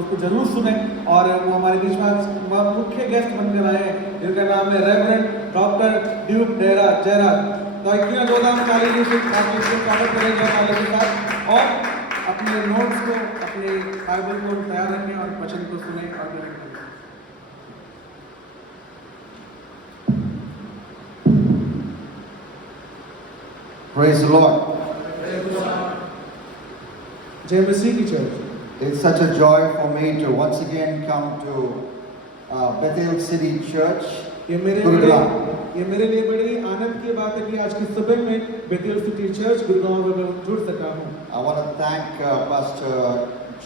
उसको जरूर सुने। और वो हमारे बीच में मुख्य गेस्ट बनकर आए हैं जिनका नाम है रेवरेंड डॉक्टर ड्यूक डेरा जयराज। तो एक जोरदार ताली से स्वागत करेंगे हमारे के साथ और अपने नोट्स को अपने बाइबल को तैयार रखें और वचन को सुने और करें। Praise the Lord. जय मसीह की church. It's such a joy for me to once again come to Bethel City Church, ये मेरे लिए बड़ी आनंद की बात है कि आज की सुबह में बेथेल सिटी चर्च गुड़गांव में जुड़ सका हूँ। I want to thank Pastor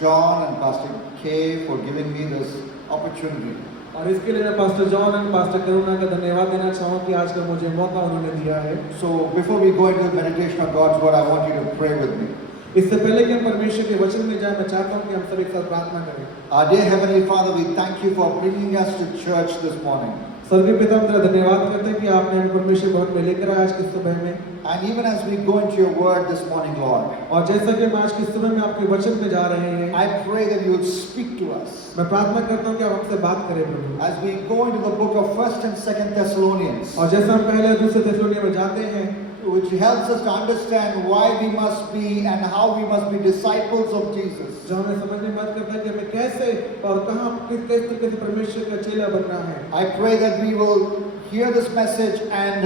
John and Pastor Kay for giving me this opportunity. और इसके लिए मैं पास्टर जॉन और पास्टर करुणा का धन्यवाद देना चाहूँ कि आज का मुझे मौका उन्होंने दिया है। So before we go into the meditation of God's word, I want you to pray with me. इससे पहले कि हम परमेश्वर के वचन में जाएं, मैं चाहता हूँ कि हम सब एक साथ प्रार्थना करें। Our dear Heavenly Father, we thank you for bringing us to church this morning. स्वर्गीय पिता, हम तेरा धन्यवाद करते हैं कि आपने हमें परमेश्वर भवन में लेकर आए आज की सुबह में। And even as we go into your word this morning, Lord, और जैसा कि हम आज की सुबह में आपके वचन में जा रहे हैं, I pray that you would speak to us. मैं प्रार्थना करता हूँ कि आप हमसे बात करें प्रभु। As we go into the book of 1st and 2nd Thessalonians, और जैसा हम पहले और दूसरे थिस्सलुनीय में जाते हैं, which helps us to understand why we must be and how we must be disciples of Jesus. जो हमें समझने में मदद करता है कि हमें कैसे और कहाँ किस तरीके से परमेश्वर का चेला बनना है। I pray that we will hear this message and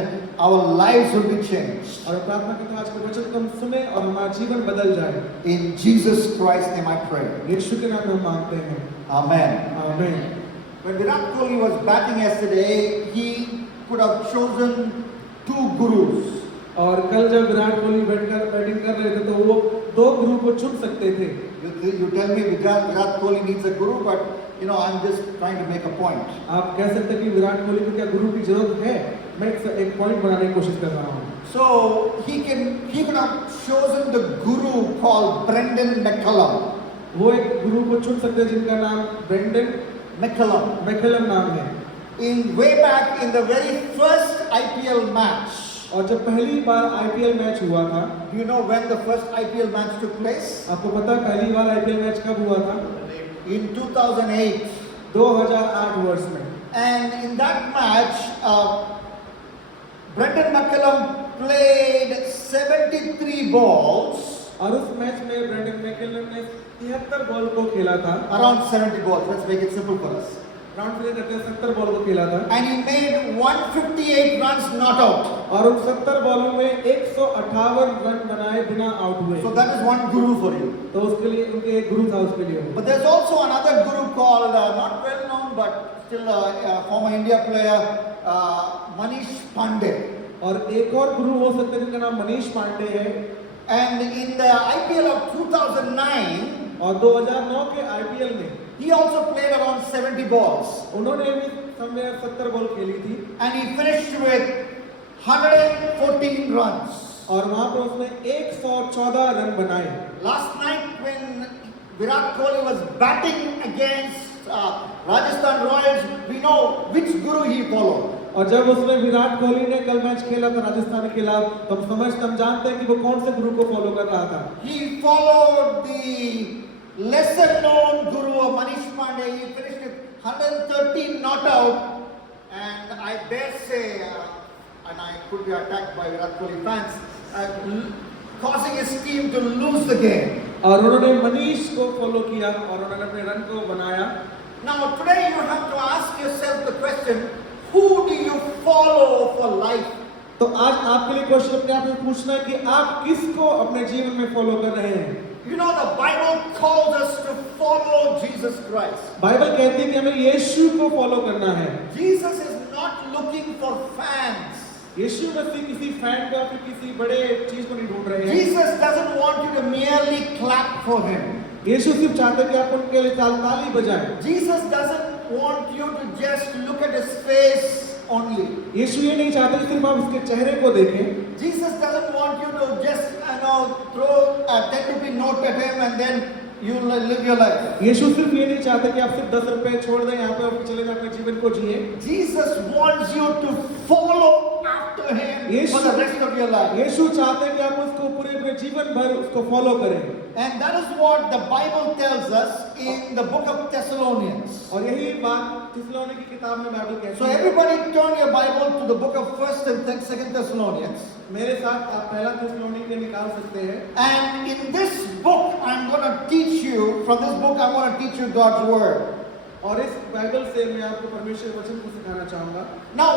our lives will be changed. और प्रार्थना करते हैं आज के वचन को हम सुने और हमारा जीवन बदल जाए। In Jesus Christ's name I pray. यीशु के नाम में हम मांगते हैं। Amen. आमीन। When Virat Kohli was batting yesterday, he could have chosen 2 gurus. और कल जब विराट कोहली बैटिंग कर रहे थे तो वो 2 गुरु को चुन सकते थे। You tell me Virat Kohli needs a guru, but you know I'm just trying to make a point. आप कह सकते हैं कि विराट कोहली को क्या गुरु की जरूरत है? मैं एक पॉइंट बनाने की कोशिश कर रहा हूँ। So he could have chosen the guru called Brendan McCullum. वो एक गुरु को चुन सकते हैं जिनका नाम ब्रेंडन मैकलम नाम है। In way back in the very first IPL match. और जब पहली बार आईपीएल मैच हुआ था, Do you know when the first IPL match took place? आपको पता है पहली बार आईपीएल मैच कब हुआ था? In 2008. 2008 वर्ष में। And in that match, Brendan McCullum played 73 balls. और उस मैच में ब्रेंडन मैकलम ने 73 बॉल को खेला था। Around 70 balls. Let's make it simple for us. Round play करते 70 बॉल को खेला था। And he made 158 runs not out. और उन 70 बॉलों में 158 रन बनाए बिना आउट हुए। So that is one guru for you. तो उसके लिए उनके एक गुरु था उसके लिए। But there's also another guru called not well known but still a former India player, Manish Pandey. और एक और गुरु हो सकते हैं जिनका नाम मनीष पांडे है। And in the IPL of 2009, और 2009 के आईपीएल में he also played around 70 balls. उन्होंने भी समवेयर 70 बॉल खेली थी। And he finished with 114 runs. और वहां पर उसने 114 रन बनाए। Last night when Virat Kohli was batting against Rajasthan Royals, we know which guru he followed. और जब उसने विराट कोहली ने कल मैच खेला था राजस्थान के खिलाफ, तो हम जानते हैं कि वो कौन से गुरु को फॉलो कर रहा था। He followed the lesser known guru of Manish Pandey. He finished with 113 not out, and I dare say, and I could be attacked by Virat Kohli fans, causing his team to lose the game. और उन्होंने मनीष को फॉलो किया और उन्होंने अपने रन को बनाया। Now today you have to ask yourself the question, who do you follow for life? तो आज आपके लिए क्वेश्चन अपने आप में पूछना है कि आप किसको अपने जीवन में फॉलो कर रहे हैं। You know the Bible calls us to follow Jesus Christ. Bible कहती है कि हमें यीशु को फॉलो करना है। Jesus is not looking for fans. यीशु मसीह किसी फैन का फिर किसी बड़े चीज को नहीं ढूंढ रहे हैं। Jesus doesn't want you to merely clap for him. यीशु सिर्फ चाहते हैं कि आप उनके लिए ताली बजाएं। Jesus doesn't want you to just look at his face only. यीशु ये नहीं चाहते कि सिर्फ आप उसके चेहरे को देखें। Jesus doesn't want you to just throw a 10 rupee note at him and then you live your life. यीशु सिर्फ ये नहीं चाहते कि आप सिर्फ 10 रुपए छोड़ दें यहाँ पे और चले जाएं अपने जीवन को जिए। Jesus wants you to follow after him for the rest of your life. यीशु चाहते हैं कि आप उसको पूरे जीवन भर उसको फॉलो करें। And that is what the Bible tells us in the book of Thessalonians. और यही बात थिस्सलुनीके की किताब में बाइबल कहती So है। everybody turn your Bible to the book of 1st and 2nd Thessalonians. मेरे साथ आप पहला थिस्सलुनीके निकाल सकते हैं। And in this book, I'm going to teach you, from this book, I'm going to teach you God's word. और इस बाइबल से मैं आपको परमेश्वर के वचन को सिखाना चाहूंगा। Now,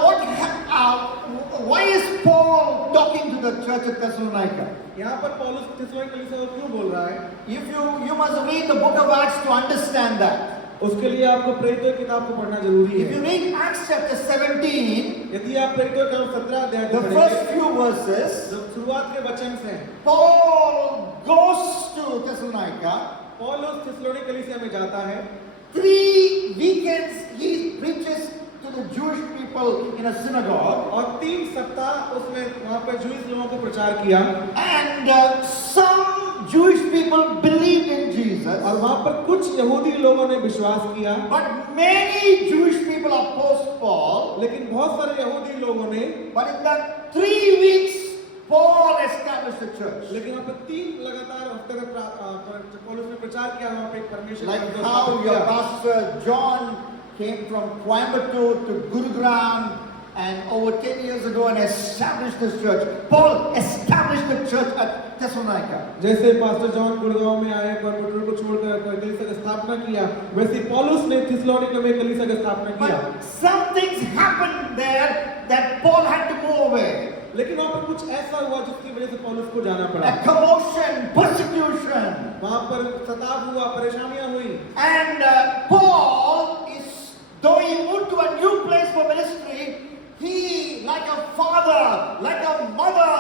why is Paul talking to the church at Thessalonica? यहाँ पर पौलुस थिस्सलुनीके कलीसिया को क्यों बोल रहा है? You must read the book of Acts to understand that. उसके लिए आपको प्रेरितों की किताब को पढ़ना जरूरी If you है। read Acts chapter 17, यदि आप प्रेरितों का 17 अध्याय the पढ़ेंगे, first few verses, जो शुरुआत के वचन से हैं, Paul goes to Thessalonica. पौलुस थिस्सलुनीके कलीसिया में जाता है। 3 weekends he preaches to the Jewish people in a synagogue. और 3 सप्ताह उसने वहाँ पर जूइश लोगों को प्रचार किया। And some Jewish people believed in Jesus. और वहाँ पर कुछ यहूदी लोगों ने विश्वास किया। But many Jewish people opposed Paul. लेकिन बहुत सारे यहूदी लोगों ने, But in that 3 weeks, Paul established a church. लेकिन वहाँ पर 3 लगातार हफ्ते तक पौलुस ने प्रचार किया। वहाँ पे एक परमेश्वर का Like राज how स्थापित your किया। pastor John came from Coimbatore to Gurugram and over 10 years ago and established this church. Paul established the church at Thessalonica. जैसे पास्टर जॉन गुड़गांव में आए, कोयम्बटूर को छोड़कर कलीसिया की स्थापना किया, वैसे पौलुस ने थिस्सलुनीके में कलीसिया की स्थापना किया। But some things happened there that Paul had to move away. लेकिन वहाँ पर कुछ ऐसा हुआ जिसकी वजह से पौलुस को जाना पड़ा। A commotion, persecution. वहाँ पर सताव हुआ, परेशानियां हुई। And Paul is, though he moved to a new place for ministry, he, like a father, like a mother,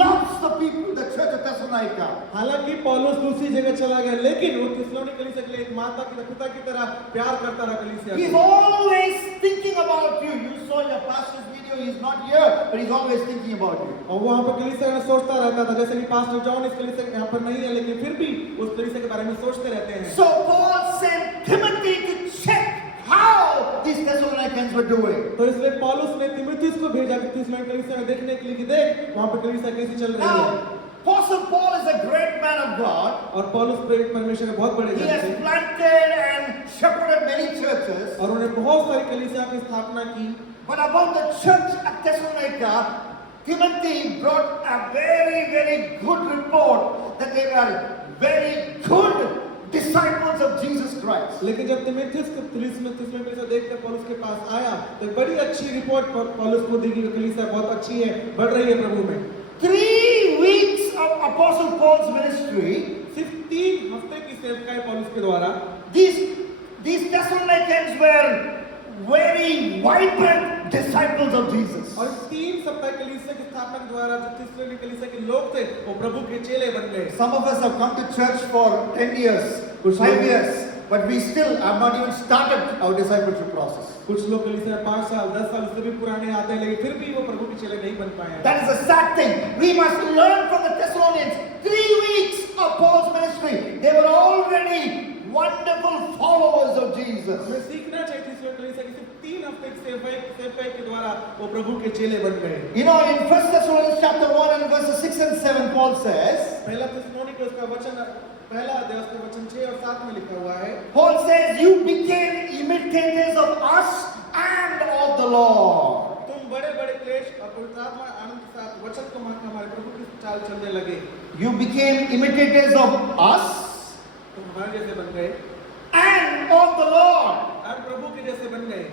loves the people, the church of Thessalonica. हालांकि पौलुस दूसरी जगह चला गया, लेकिन वो थिस्सलुनीके कलीसिया के लिए एक माता की पिता की तरह प्यार करता रहा कलीसिया He's को। always thinking about you. You saw your pastor's video, he's not here, but he's always thinking about you. और वो वहाँ पर कलीसिया में सोचता रहता था, जैसे कि पास्टर जॉन इस कलीसिया यहाँ पर नहीं है, लेकिन फिर भी उस कलीसिया के बारे में सोचते रहते हैं। So Paul sent Timothy to check how these Thessalonians were doing. तो इसलिए पौलुस ने तीमुथियुस को भेजा कि थिस्सलुनीके कलीसिया में देखने के लिए कि देख वहाँ पर कलीसिया कैसी चल रही है। Now, Apostle Paul is a great man of God. और पौलुस प्रेरित परमेश्वर के बहुत बड़े He जन has थे planted and shepherded many churches. और उन्होंने बहुत सारी कलीसिया की स्थापना की। But about the church at Thessalonica, Timothy brought a very, very good report that they were very good disciples of Jesus Christ. लेकिन जब तीमुथियुस को थिस्सलुनीके कलीसिया देखकर पौलुस के पास आया, तो एक बड़ी अच्छी रिपोर्ट पौलुस को दी कि कलीसिया बहुत अच्छी है, बढ़ रही है प्रभु में। 3 weeks of Apostle Paul's ministry, सिर्फ 3 हफ्ते की सेवकाई पौलुस के द्वारा these Thessalonians were very vibrant disciples of Jesus. और 3 सप्ताह कलीसिया की स्थापना के द्वारा जो थिस्सलुनीके कलीसिया के लोग थे, वो प्रभु के चेले बन गए। Some of us have come to church for 10 years, 5 years, but we still have not even started our discipleship process. कुछ लोग कलीसिया 5 साल 10 साल से भी पुराने आते हैं, लेकिन फिर भी वो प्रभु के चेले नहीं बन पाए हैं। That is a sad thing. We must learn from the Thessalonians. 3 weeks of Paul's ministry, they were already wonderful followers of Jesus. हमें सीखना चाहिए थिस्सलुनीके कलीसिया की सिर्फ 3 हफ्ते की सेवकाई के द्वारा वो प्रभु के चेले बन गए। You know, in 1 Thessalonians chapter 1 and verses 6 and 7, Paul says, पहला थिस्सलुनीके उसका वचन पहला अध्याय उसका वचन 6 और 7 में लिखा हुआ है। Paul says, you became imitators of us and of the Lord. तुम बड़े-बड़े क्लेश और पवित्र आत्मा आनंद के साथ वचन को मानकर हमारे प्रभु की चाल चलने लगे। You became imitators of us तुम हमारे जैसे बन गए and of the Lord. और प्रभु के जैसे बन गए।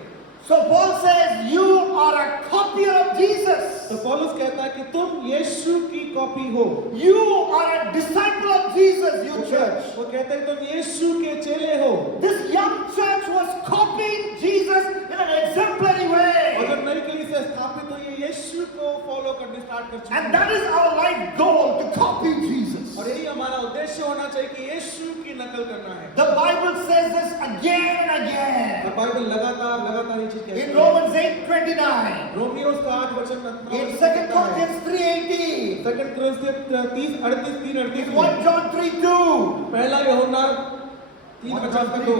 So Paul says, you are a copy of Jesus. तो पौलुस कहता है कि तुम यीशु की कॉपी हो। You are a disciple of Jesus, you church. वो कहता है कि तुम यीशु के चेले हो। This young church was copying Jesus in an exemplary और way. जब नई कलीसिया स्थापित हुई है, यीशु को फॉलो करने स्टार्ट कर चुकी है। And that is our life goal, to copy Jesus. और यही हमारा उद्देश्य होना चाहिए कि यीशु की नकल करना है। The Bible says this again and again. और बाइबल लगातार ये चीज कहती है। In Romans 8:29. रोमियोस का 8 वचन In 2 Corinthians 3:18. 2 कोरिन्थियों 3:38 In 1 John 3:2. पहला यूहन्ना 3:2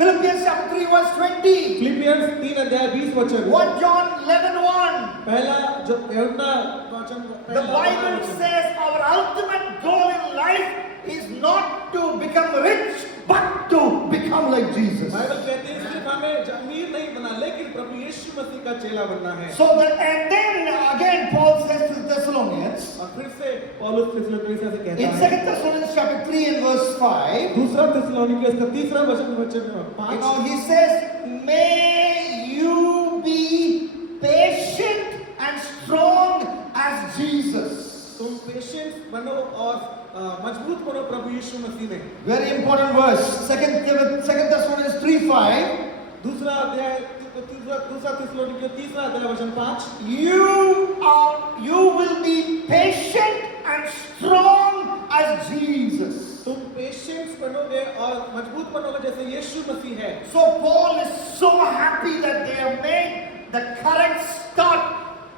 Philippians chapter 3 verse 20. फिलिपियंस 3 अध्याय 20 वचन 1 John 11:1. पहला जो यूहन्ना वचन The Bible says our ultimate goal in life is not to become rich, but to become like Jesus. Bible कहती है सिर्फ हमें अमीर नहीं बना, लेकिन प्रभु यीशु मसीह का चेला बनना है। So that, and then again Paul says to the Thessalonians, और फिर से पौलुस थिस्सलुनीकियों से कहता in है, 2 Thessalonians chapter 3 and verse 5, दूसरा थिस्सलुनीकियों इसका तीसरा वचन 5, he says, may you be patient and strong as Jesus. तुम पेशेंस बनो और मजबूत बनो प्रभु यीशु मसीह में। Very important verse. 2 Thessalonians 3:5. दूसरा थिस्सलुनीकियों तीसरा अध्याय वचन 5, You will be patient and strong as Jesus. तुम पेशेंस बनोगे और मजबूत बनोगे जैसे यीशु मसीह है। So Paul is so happy that they have made the correct start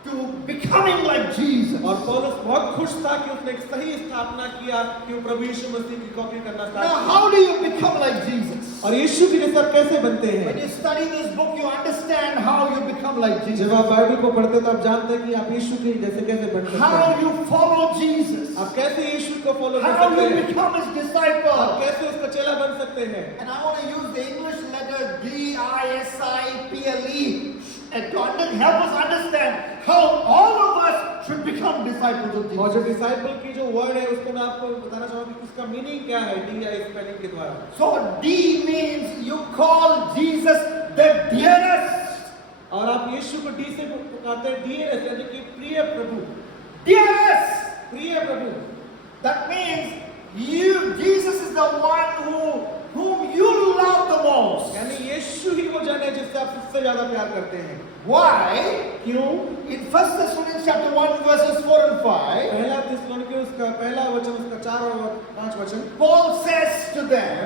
to becoming like Jesus. और पौलुस बहुत खुश था कि उसने एक सही स्थापना किया कि वो प्रभु यीशु मसीह की कॉपी करना स्टार्ट Now, किया। how do you become like Jesus? और यीशु के जैसे आप कैसे बनते When हैं? you study this book, you understand how you become like Jesus. जब आप बाइबल को पढ़ते हैं तो आप जानते हैं कि आप यीशु के जैसे कैसे बन सकते How हैं। you follow Jesus. आप कैसे यीशु को फॉलो कर How सकते you हैं? become his आप disciple. कैसे उसका चेला बन सकते हैं? And I want to use the English letter D-I-S-I-P-L-E to help us understand how all of us should become disciples of और Jesus. जो डिसाइपल की जो वर्ड है उसको मैं आपको बताना चाहूंगा कि उसका मीनिंग क्या है डी या स्पेलिंग के द्वारा। So D means you call Jesus the dearest. और आप यीशु को डी से पुकारते हैं, डियरेस्ट यानी कि प्रिय प्रभु, Dearest. प्रिय प्रभु। That means Jesus is the one whom you love the most. यानी यीशु ही वो जन है जिससे आप सबसे ज्यादा प्यार करते हैं। Why? क्यों? In 1 Thessalonians chapter 1 verses 4 and 5, पहला थिस्सलुनीकियों उसका पहला वचन उसका 4 और 5 वचन, Paul says to them,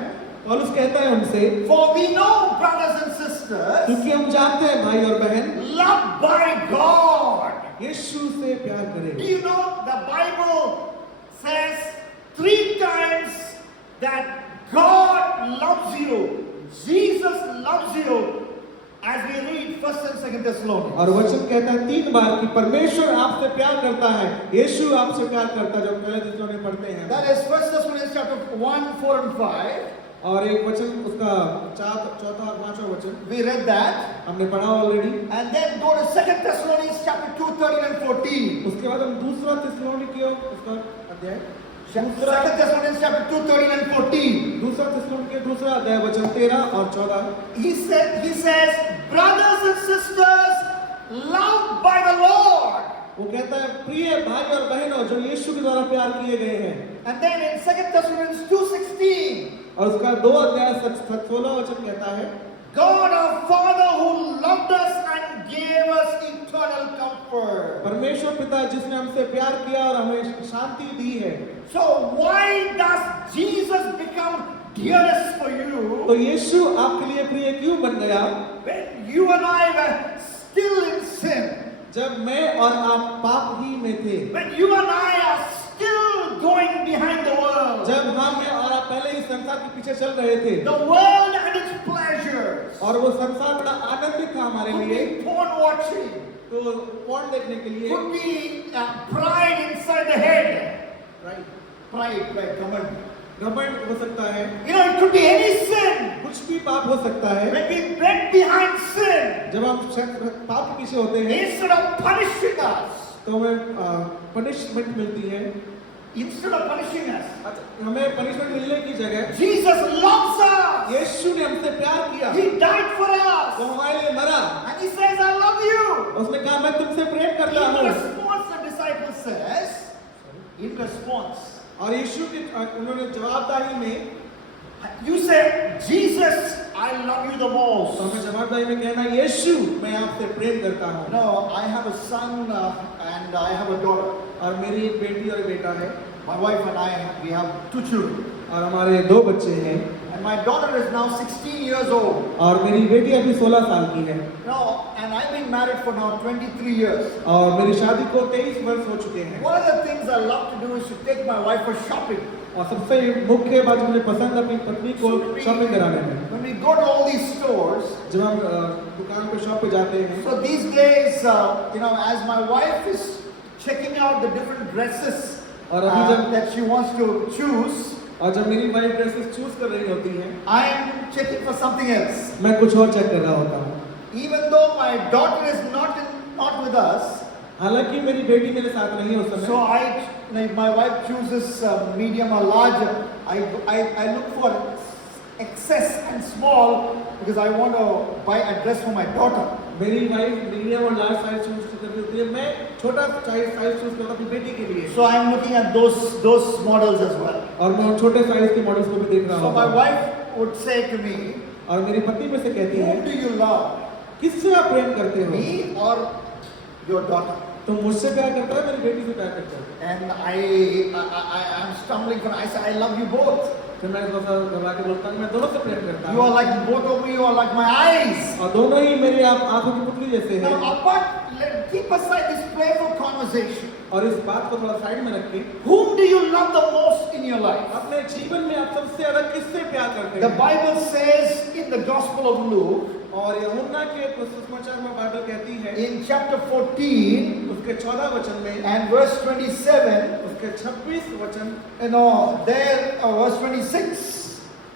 पौलुस कहता है उनसे, for we know, brothers and sisters, क्योंकि हम जानते हैं भाई और बहन, loved by God. यीशु से प्यार Do करें। you know the Bible says 3 times that God loves you, Jesus loves you, as we read 1 and 2 Thessalonians. और वचन कहता है 3 बार कि परमेश्वर आपसे प्यार करता है, यीशु आपसे प्यार करता है, जब पहले थिस्सलुनीकियों में पढ़ते हैं। That is 1 Thessalonians chapter 1, 4 and 5. और एक वचन उसका 4, 4 और 5 वचन We read that. हमने पढ़ा already. And then go to 2 Thessalonians chapter 2, 13 and 14. उसके बाद हम दूसरा थिस्सलुनीकियों उसका अध्याय 2 Thessalonians chapter 2, 13 and 14. दूसरा थिस्सलुनीकियों दूसरा अध्याय वचन 13 और 14। He says, brothers and sisters, loved by the Lord. वो कहता है प्रिय भाई और बहनों जो यीशु के द्वारा प्यार किए गए हैं। And then in 2 Thessalonians 2:16, और उसका 2 अध्याय 16 वचन कहता है, God our Father who loved us and gave us eternal comfort. परमेश्वर पिता जिसने हमसे प्यार किया और हमें शांति दी है। So why does Jesus become dearest for you तो यीशु आपके लिए प्रिय क्यों बन गया? when you and I were still in sin? जब मैं और आप पाप ही में थे, When you and I are still going behind the world. जब हम और आप पहले ही संसार के पीछे चल रहे थे, The world and its pleasures. और वो संसार बड़ा आनंदित था हमारे Could लिए, be porn watching. तो पॉर्न देखने के लिए, Could be pride inside the head. Right, Pride, command. घमंड हो सकता है, You know, it could be any sin. कुछ भी पाप हो सकता है। When we went behind sin, जब हम पाप के पीछे होते हैं instead of punishing us, तो हमें पनिशमेंट मिलती है। instead of punishing us, हमें पनिशमेंट मिलने की जगह Jesus loves us. यीशु ने हमसे प्यार किया, He died for वो us. हमारे लिए मरा। And he says, I love you. उसने कहा मैं तुमसे प्रेम करता In हूँ। response, the disciple says, in response, और यीशु के उन्होंने जवाबदारी में, you say, Jesus, I love you the तो most. हमें जवाबदारी में कहना यीशु मैं आपसे प्रेम करता हूँ। No, I have a son and I have a daughter. और मेरी एक बेटी और एक बेटा है, My wife and I, we have 2 children. और हमारे 2 बच्चे हैं, And my daughter is now 16 years old. और मेरी बेटी अभी 16 साल की है, No, and I've been married for now 23 years. और मेरी शादी को 23 वर्ष हो चुके हैं। One of the things I love to do is to take my wife for shopping. और सबसे मुख्य बात मुझे पसंद है अपनी पत्नी को शॉपिंग कराने में। When we go to all these stores, जब हम दुकान पे शॉप पे जाते हैं, so these days, as my wife is checking out the different dresses और अभी जब that she wants to choose, और जब मेरी वाइफ ड्रेसेस चूज कर रही होती है, I am checking for something else. मैं कुछ और चेक कर रहा होता हूँ। Even though my daughter is not with us, हालांकि मेरी बेटी मेरे साथ नहीं है उस so समय, like my wife chooses medium or large. I look for excess and small because I want to buy a dress for my daughter. मेरी वाइफ मीडियम और लार्ज साइज चूज कर रही होती है, मैं छोटा साइज चूज करता हूँ अपनी बेटी के लिए, So I am looking at those models as well. और मैं उन छोटे साइज के मॉडल्स को भी देख रहा So my हूँ। wife would say to me, और मेरी पत्नी में से कहती है, "Whom do you love, किससे आप प्रेम करते हो? me or your daughter?" तुम मुझसे प्यार करता है, मेरी बेटी से प्यार करता है? And I am stumbling for. I say, "I love you both. फिर मैं थोड़ा सा घबरा के बोलता हूँ, मैं दोनों से प्रेम करता You हूँ, are like both of you are like my eyes." और दोनों ही मेरी आप आंखों की पुतली जैसे Now, हैं। apart, keep aside this playful conversation. और इस बात को थोड़ा साइड में रख के, Whom do you love the most in your life? अपने जीवन में आप सबसे ज्यादा किससे प्यार करते The हैं? Bible says in the Gospel of Luke, और यूहन्ना के सुसमाचार में बाइबल कहती है, in chapter 14 उसके 14 वचन में, and verse 27, उसके 26 वचन, there, verse 26,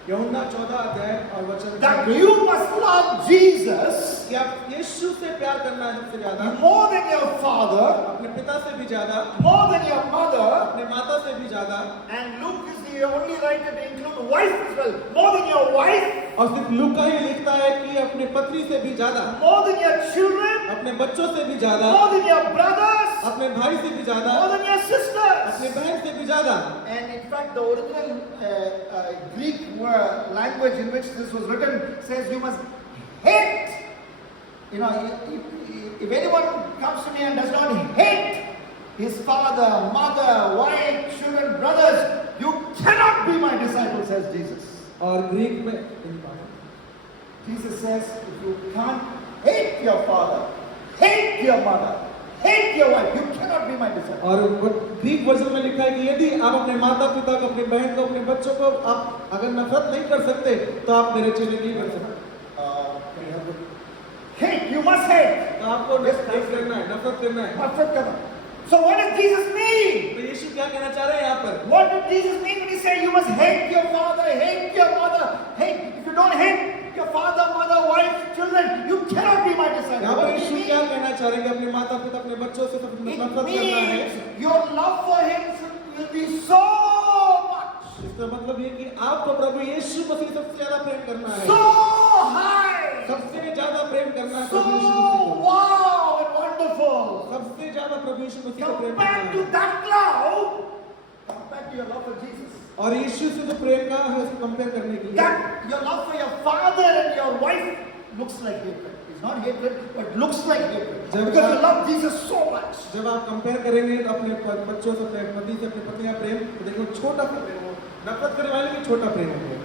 यूहन्ना 14 अध्याय और वचन that you must love Jesus कि आप यीशु से प्यार करना है सबसे ज्यादा, more than your father, अपने पिता से भी ज्यादा, more than your mother, अपने माता से भी ज्यादा, and Luke is the only writer to include wife as well, more than your wife, और सिर्फ लूका ही लिखता है कि अपने पत्नी से भी ज्यादा, more than your children, अपने बच्चों से भी ज्यादा, more than your brothers, अपने भाई से भी ज्यादा, more than your अपने sisters. बहन से भी ज्यादा। And in fact, the original Greek language in which this was written says you must hate. If anyone comes to me and does not hate his father, mother, wife, children, brothers, you cannot be my disciple, says Jesus. और ग्रीक में Jesus says, if you can't hate your father, hate your mother, hate your wife, you cannot be my disciple. और Greek version में लिखा है कि यदि आप अपने माता पिता को, अपनी बहन को, अपने बच्चों को आप अगर नफरत नहीं कर सकते, तो आप मेरे चेले नहीं कर सकते। Hate, you must hate. तो आपको नफरत करना है, नफरत करना है। Nafrat karna. So what does Jesus mean? तो यीशु क्या कहना चाह रहे हैं यहाँ पर? What did Jesus mean when he said you must hate your father, hate your mother, hate? If you don't hate your father, mother, wife, children, you cannot be my disciple. यहाँ What पर does यीशु it क्या mean? कहना चाह रहे हैं कि अपने माता पिता, अपने बच्चों से सब It नफरत करना है? means your love for him will be so much, इसका मतलब ये कि आपको प्रभु यीशु मसीह सबसे ज्यादा प्रेम करना है, so high, सबसे ज्यादा प्रेम करना है so प्रभु यीशु मसीह को, wow and wonderful. सबसे ज्यादा प्रभु यीशु मसीह को प्रेम Compared करना to है। that love, compared to your love for Jesus. और यीशु से जो प्रेम का है उसको कंपेयर करने के लिए, That your love for your father and your wife looks like hatred. It's not hatred, but looks like hatred. Because you love Jesus so much. जब आप कंपेयर करेंगे तो अपने बच्चों से, अपने पति से, अपने पत्नी का प्रेम, तो देखो छोटा प्रेम हो, नफरत करने वाले भी छोटा प्रेम हो।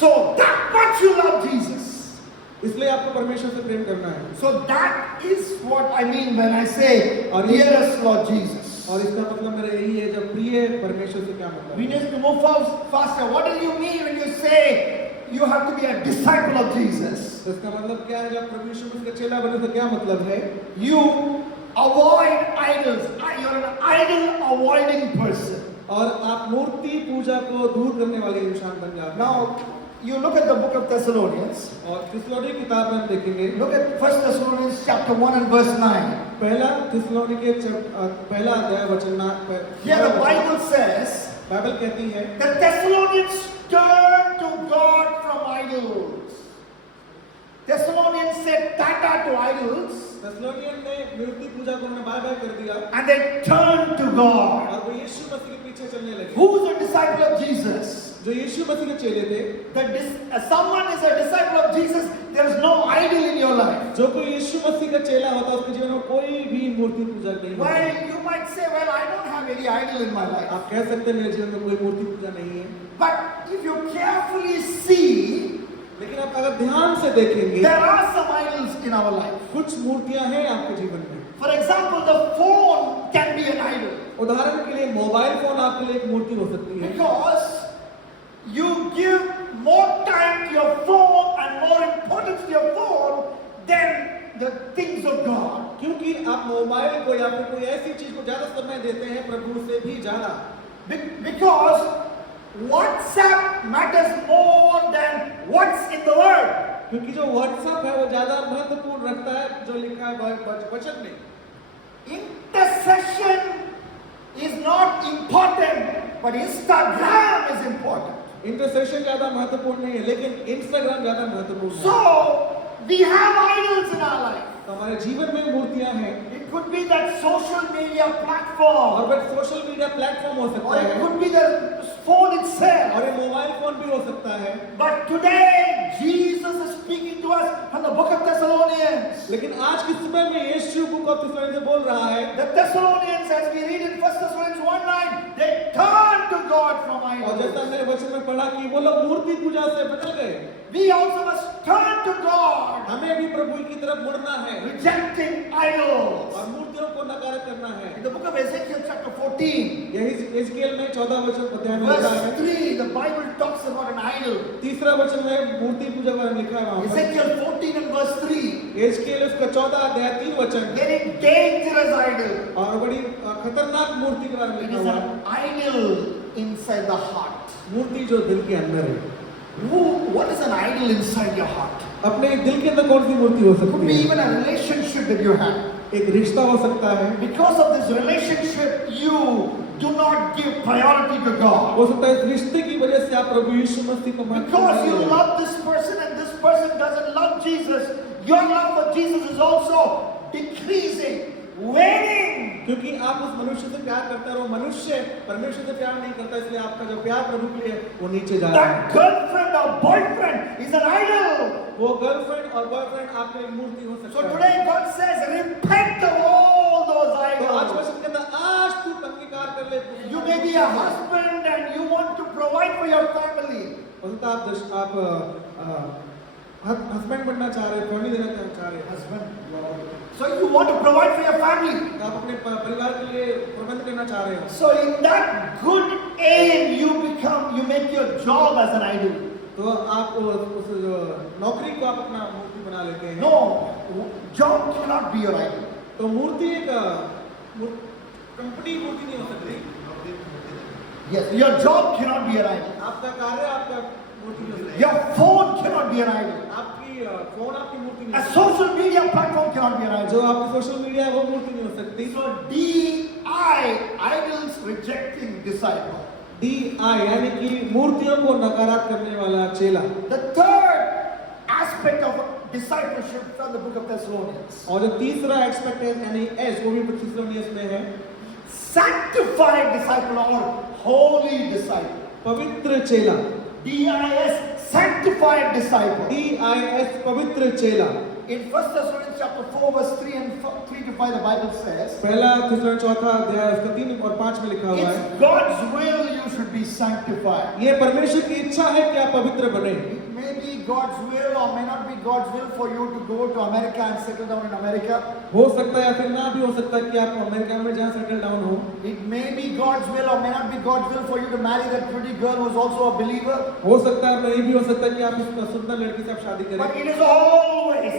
So that much you love Jesus. इसलिए आपको परमेश्वर से प्रेम करना है। So that is what I mean when I say, dearest Lord Jesus. और इसका मतलब मेरा यही है, जब प्रिय परमेश्वर से क्या मतलब We है? need to move faster. What do you mean when you say you have to be a disciple of Jesus? तो इसका मतलब क्या है, जब प्रभु यीशु मसीह का चेला बने तो क्या मतलब है? You avoid idols. You're an idol avoiding person. और आप मूर्ति पूजा को दूर करने वाले इंसान बन जाते हैं। Now, you look at the book of Thessalonians. और थिस्सलुनीके की किताब में हम देखेंगे, Look at 1 Thessalonians chapter 1 and verse 9. पहला थिस्सलुनीके पहला अध्याय वचन Here the Bible says Bible कहती है the Thessalonians turned to God from idols. Thessalonians said tata to idols थिस्सलुनीयन ने मूर्ति पूजा को उन्होंने बाय बाय कर दिया and they turned to God. और वो यीशु मसीह के पीछे चलने लगे। Who is a disciple of Jesus? जो यीशु मसीह के चेले थे, Someone is a disciple of Jesus, there is no idol in your life. जो कोई यीशु मसीह का चेला होता है उसके जीवन में कोई भी मूर्ति पूजा नहीं होता। Well, you might say, well, I don't have any idol in my life. आप कह सकते हैं मेरे जीवन में कोई मूर्ति पूजा नहीं है, But if you carefully see, लेकिन आप अगर ध्यान से देखेंगे there are some idols in our life. कुछ मूर्तियां हैं आपके जीवन में। For example, the phone can be an idol उदाहरण के लिए मोबाइल फोन आपके लिए एक मूर्ति हो सकती है, because you give more time to your phone and more importance to your phone than the things of God. क्योंकि आप मोबाइल को या फिर कोई ऐसी चीज को ज्यादा समय देते हैं प्रभु से भी ज्यादा। Because WhatsApp matters more than what's in the word. क्योंकि जो व्हाट्सएप है वो ज्यादा महत्वपूर्ण रखता है जो लिखा है वचन में। Intercession is not important, but Instagram is important. Intercession ज्यादा महत्वपूर्ण नहीं है लेकिन इंस्टाग्राम ज्यादा महत्वपूर्ण है। So we have idols in our life. तो हमारे जीवन में मूर्तियां हैं It could be that social media platform, और वह सोशल मीडिया प्लेटफॉर्म हो or सकता it है could be the phone itself. और ये मोबाइल फोन भी हो सकता है। But today, Jesus is speaking to us from the book of Thessalonians. लेकिन आज के समय में यीशु बुक ऑफ थेस्सलोनियंस से बोल रहा है The Thessalonians, as we read in 1 Thessalonians 1:9, they turned to God from और जैसा idols. हमने वचन में पढ़ा कि वो लोग मूर्ति पूजा से बदल गए। We also must turn to God, हमें भी प्रभु की तरफ मुड़ना है rejecting idols. और मूर्तियों को नकार करना है। In the book of Ezekiel chapter 14, यही एजकेल में 14 वचन अध्याय में लिखा verse है। 3, the Bible talks about an idol. तीसरा वचन में मूर्ति पूजा का लिखा है वहाँ पर। Ezekiel 14 and verse 3, एजकेल उसका 14 अध्याय 3 वचन very dangerous idol. और बड़ी खतरनाक मूर्ति के बारे में It लिखा is हुआ है। an idol inside the heart. मूर्ति जो दिल के अंदर है। What is an idol inside your heart? अपने दिल के अंदर कौन सी मूर्ति हो It could सकती be है? even a relationship that you have. एक रिश्ता हो सकता है। Because of this relationship, you do not give priority to God. हो सकता है इस रिश्ते की वजह से आप प्रभु यीशु मसीह को महत्व Because you नहीं देते। love this person and this person doesn't love Jesus, your love for Jesus is also decreasing, waning. क्योंकि आप उस मनुष्य से प्यार करते हैं और वो मनुष्य परमेश्वर से प्यार नहीं करता इसलिए आपका जो प्यार प्रभु के लिए वो नीचे जा रहा है। That girlfriend or boyfriend is an idol. वो गर्लफ्रेंड और बॉयफ्रेंड आपके एक मूर्ति हो So सकता है। today God says, repent of all those तो आज idols. वचन के अंदर आज तू अंगीकार कर ले। You may be a husband and you want to provide for your family. हो सकता है आप हस्बैंड बनना चाह रहे हैं, फैमिली देना चाह रहे हैं। Husband. So you want to provide for your family. तो आप अपने परिवार के लिए प्रबंध करना चाह रहे हो। So in that good aim, you make your job as an idol. तो आप उस नौकरी को आप अपना मूर्ति बना लेते हैं। No, job cannot be your idol. तो मूर्ति एक कंपनी मूर्ति नहीं हो सकती। Yes, your job cannot be your idol. आपका कार्य आपका मूर्ति नहीं हो सकती। Your phone cannot be an idol. आपकी फोन आपकी मूर्ति नहीं A हो सकती। social media platform cannot be an idol. जो आपकी सोशल मीडिया है वो मूर्ति नहीं हो सकती। So DI, idols rejecting disciple. DI यानी कि मूर्तियों को नकारात्मक करने वाला चेला। The third aspect of discipleship from the book of Thessalonians. और जो तीसरा एस्पेक्ट है यानी एस वो भी थेस्सलोनियंस में है। Sanctified disciple or holy disciple. पवित्र चेला। DIS, sanctified disciple. DIS पवित्र चेला। In 1 Thessalonians chapter 4 verse 3 to 5 the Bible says, पहला थेस्सलोनियंस चौथा अध्याय उसका 3 और 5 में लिखा हुआ है। it's God's will you should be sanctified. ये परमेश्वर की इच्छा है कि आप पवित्र बने। It may be God's will or may not be God's will for you to go to America and settle down in America. हो सकता है या फिर ना भी हो सकता है कि आप अमेरिका में जहाँ सेटल डाउन हो। It may be God's will or may not be God's will for you to marry that pretty girl who is also a believer. हो सकता है नहीं भी हो सकता है कि आप इस सुंदर लड़की से आप शादी But करें। it is always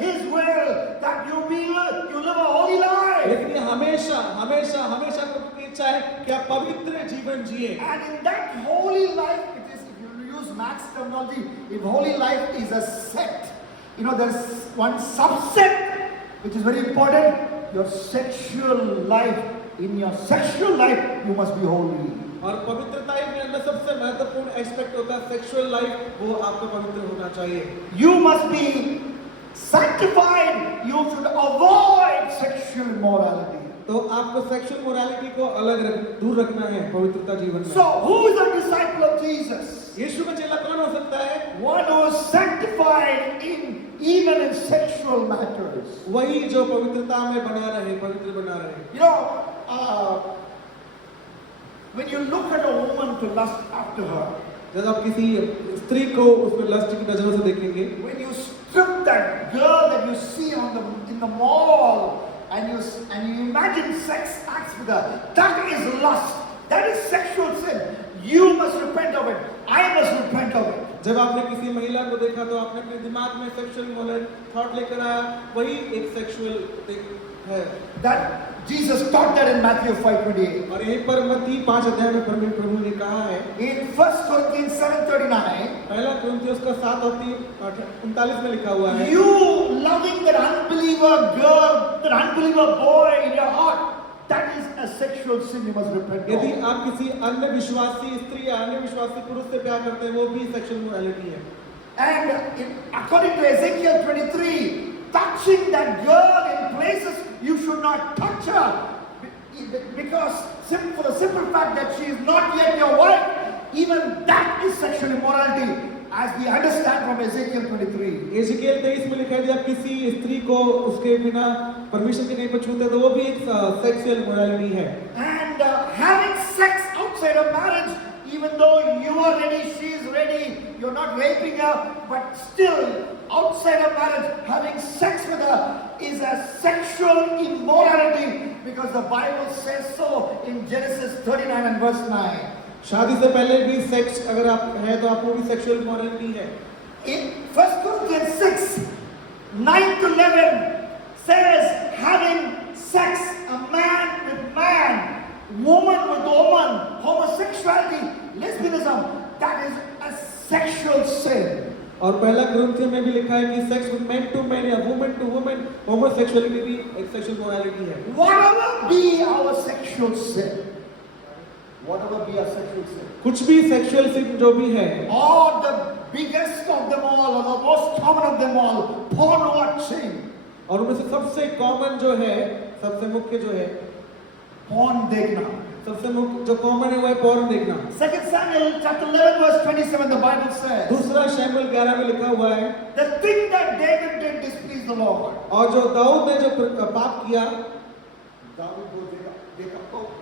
His will that you live a holy life. लेकिन ये हमेशा हमेशा हमेशा प्रभु की इच्छा है कि आप पवित्र जीवन जिए। And in that holy life, it is, if you use Max terminology, if holy life is a set, there's one subset which is very important, your sexual life. In your sexual life, you must be holy. और पवित्रता के अंदर सबसे महत्वपूर्ण एस्पेक्ट होता है sexual life, वो आपको पवित्र होना चाहिए। You must be sanctified. You should avoid sexual immorality. तो आपको सेक्सुअल मोरालिटी को दूर रखना है पवित्रता जीवन में। So, who is a disciple of Jesus? यीशु का चेला कौन हो सकता है? One who is sanctified even in sexual matters. वही जो पवित्रता में बना रहे, पवित्र बना रहे। When you look at a woman to lust after her, जब आप किसी स्त्री को उसमें लस्ट की नजरों से देखेंगे, when you strip that girl that you see in the mall and you imagine sex acts with her, that is lust, that is sexual sin. You must repent of it. I must repent of it. जब आपने किसी महिला को देखा तो आपने अपने दिमाग में सेक्सुअल थॉट लेकर आया, वही एक सेक्सुअल थिंग है। That Jesus taught that in Matthew 5:28. और यहीं पर मत्ती 5 अध्याय में प्रभु ने कहा है, In 1 Corinthians 7:39, पहला कुरिन्थियों का 7 और 39 में लिखा हुआ है, you loving that unbeliever girl, that unbeliever boy in your heart, that is a sexual sin you must repent यदि of. आप किसी अन्य विश्वासी स्त्री या अन्य विश्वासी पुरुष से प्यार करते हैं, वो भी सेक्सुअल मोरालिटी है। And according to Ezekiel 23, touching that girl in places you should not touch her, because for the simple fact that she is not yet your wife, even that is sexual immorality, as we understand from Ezekiel 23. एजेकियल 23 में लिखा है कि आप किसी स्त्री को उसके बिना परमिशन के नहीं पर छूते तो वो भी एक सेक्सुअल मोरालिटी है। And having sex outside of marriage, even though you are ready, she is ready, you're not raping her, but still outside of marriage, having sex with her is a sexual immorality, because the Bible says so in Genesis 39 and verse 9. शादी से पहले भी सेक्स अगर आप है तो आपको भी सेक्सुअल मोरालिटी है। In 1 Corinthians 6, 9 to 11 says having sex, a man with man, woman with woman, homosexuality, lesbianism, that is a sexual sin. और पहला कुरिन्थियों में भी लिखा है कि sex with man to man या वुमन टू वुमन, होमोसेक्सुअलिटी भी एक सेक्सुअल मोरालिटी है। Whatever be our sexual sin, whatever be our sexual sin, कुछ भी सेक्सुअल सिन जो भी है, or the biggest of them all, or the most common of them all, porn watching, और उनमें से सबसे कॉमन जो है, सबसे मुख्य जो है, porn देखना. सबसे मुख्य जो कॉमन है वो है पॉर्न देखना। 2 Samuel chapter 11 verse 27, the Bible says, दूसरा शमूएल 11 में लिखा हुआ है, the thing that David did displeased the Lord. और जो दाऊद ने जो पाप किया,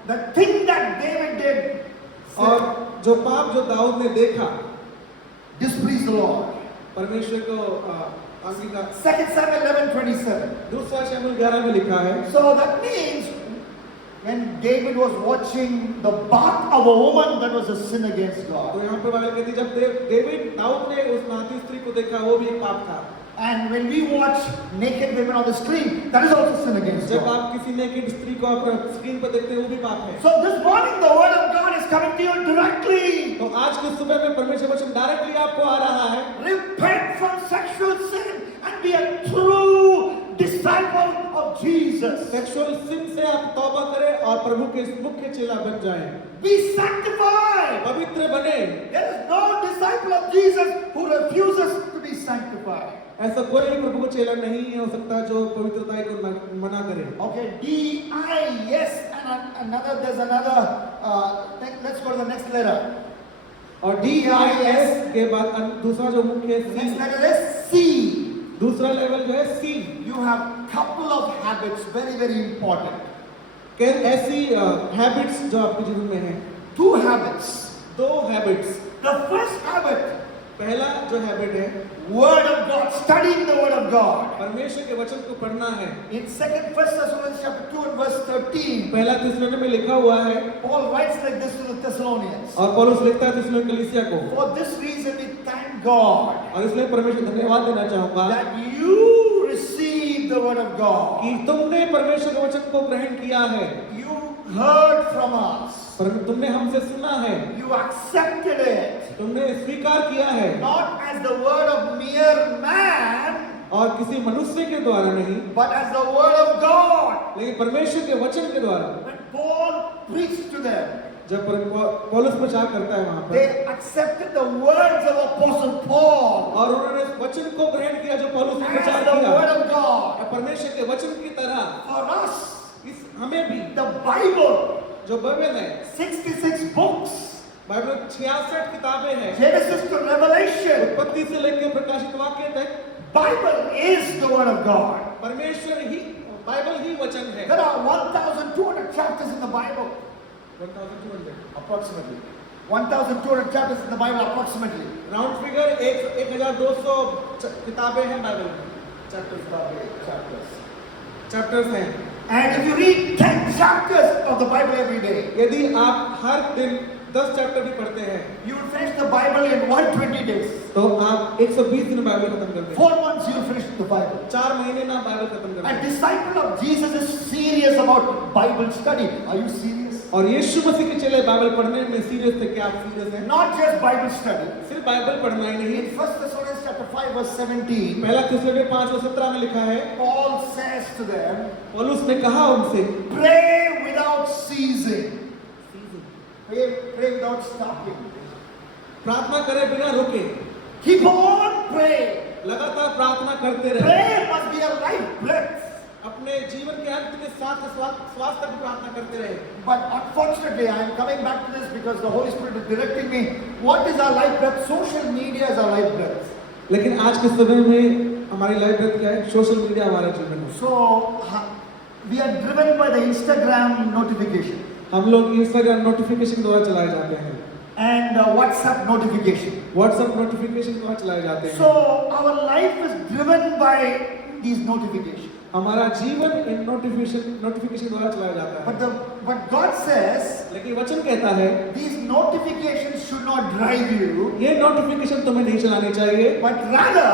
The thing that David did और जो पाप जो दाऊद ने देखा, displeased the Lord. परमेश्वर को अंगीकार। 2 Samuel 11:27. दूसरा शमूएल 11 में लिखा है, So that means when David was watching the bath of a woman, that was a sin against तो God. यहाँ पर बाइबल कहती है जब डेविड दाऊद ने उस नाती स्त्री को देखा, वो भी एक पाप था। And when we watch naked women on the screen, that is also sin against जब God. आप किसी नेकेड स्त्री को आप स्क्रीन पर देखते हैं, वो भी पाप है। So this morning the word of God is coming to you directly. तो आज के सुबह में परमेश्वर वचन डायरेक्टली आपको आ रहा है, Repent from sexual sin and be a true disciple of Jesus. Sexual sin से आप तौबा करें और प्रभु के मुख्य चेला बन जाएं। Be sanctified. पवित्र बने। There is no disciple of Jesus who refuses to be sanctified. ऐसा कोई भी प्रभु का चेला नहीं हो सकता जो पवित्रता को मना करे। Okay, D-I-S and there's another, let's go to the next letter. और DIS के बाद दूसरा जो मुख्य The next C, letter is C. दूसरा लेवल जो है C, You have couple of habits, very, very important. के ऐसी हैबिट्स जो आपके जीवन में हैं, Two habits. दो हैबिट्स। The first habit, पहला जो हैबिट है, Word of God, studying the Word of God. परमेश्वर के वचन को पढ़ना है। In 1 Thessalonians chapter 2 and verse 13, पहला थिस्सलुनीके में लिखा हुआ है, Paul writes like this to the Thessalonians. और पौलुस लिखता है थिस्सलुनीके कलीसिया को, For this reason we thank God और इसलिए परमेश्वर को धन्यवाद देना चाहूंगा that you received the Word of God. कि तुमने परमेश्वर के वचन को ग्रहण किया है, You heard from us. तुमने हमसे सुना है, You accepted it. तुमने स्वीकार किया है, Not as the word of mere man, और किसी मनुष्य के द्वारा नहीं, but as the word of God. लेकिन परमेश्वर के वचन के द्वारा। When Paul preached to them, जब पौलुस प्रचार करता है वहां पर, they accepted the words of Apostle Paul और उन्होंने इस वचन को ग्रहण किया जो पौलुस ने as प्रचार the किया, word of God. और परमेश्वर के वचन की तरह For us, हमें भी the Bible, जो बाइबल है, 66 books, बाइबल 66 किताबें हैं, Genesis to Revelation, उत्पत्ति से लेकर प्रकाशित वाक्य तक, Bible is the word of God. परमेश्वर ही, बाइबल ही वचन है। There are 1,200 chapters in the Bible, 1200 approximately. 1,200 chapters in the Bible, approximately. Round figure 1200 किताबें हैं बाइबल में, चैप्टर्स हैं। And if you read 10 chapters of the Bible every day, यदि आप हर दिन 10 चैप्टर भी पढ़ते हैं, you will finish the Bible in 120 days. तो तो आप 120 दिन बाइबल खत्म कर दें। 4 months you finish the Bible. 4 महीने में आप बाइबल खत्म कर A दें। disciple of Jesus is serious about Bible study. Are you serious? और यीशु मसीह के चेले बाइबल पढ़ने में सीरियस थे। क्या आप सीरियस हैं? Not just Bible study. सिर्फ बाइबल पढ़ना ही नहीं। In 1 Thessalonians chapter 5 verse 17, पहला थिस्सलुनीके 5:17 में लिखा है, Paul says to them, पौलुस ने कहा उनसे, pray without ceasing. Pray without stopping. प्रार्थना करे बिना रुके, Keep on praying. लगातार प्रार्थना करते रहे। Prayer must be a life breath. अपने जीवन के अंत के साथ श्वास तक प्रार्थना करते रहे। But unfortunately, I am coming back to this because the Holy Spirit is directing me. What is our life breath? Social media is our life breath. लेकिन आज के समय में हमारी लाइफ ब्रेथ क्या है? सोशल मीडिया हमारा जीवन है। So we are driven by the Instagram notification हम लोग इंस्टाग्राम नोटिफिकेशन द्वारा चलाए जाते हैं, and WhatsApp notification. WhatsApp notification द्वारा चलाए जाते So हैं। our life is driven by these notifications. हमारा जीवन इन नोटिफिकेशन द्वारा चलाया जाता है। But God says लेकिन वचन कहता है, these notifications should not drive you, ये नोटिफिकेशन तुम्हें नहीं चलानी चाहिए, but rather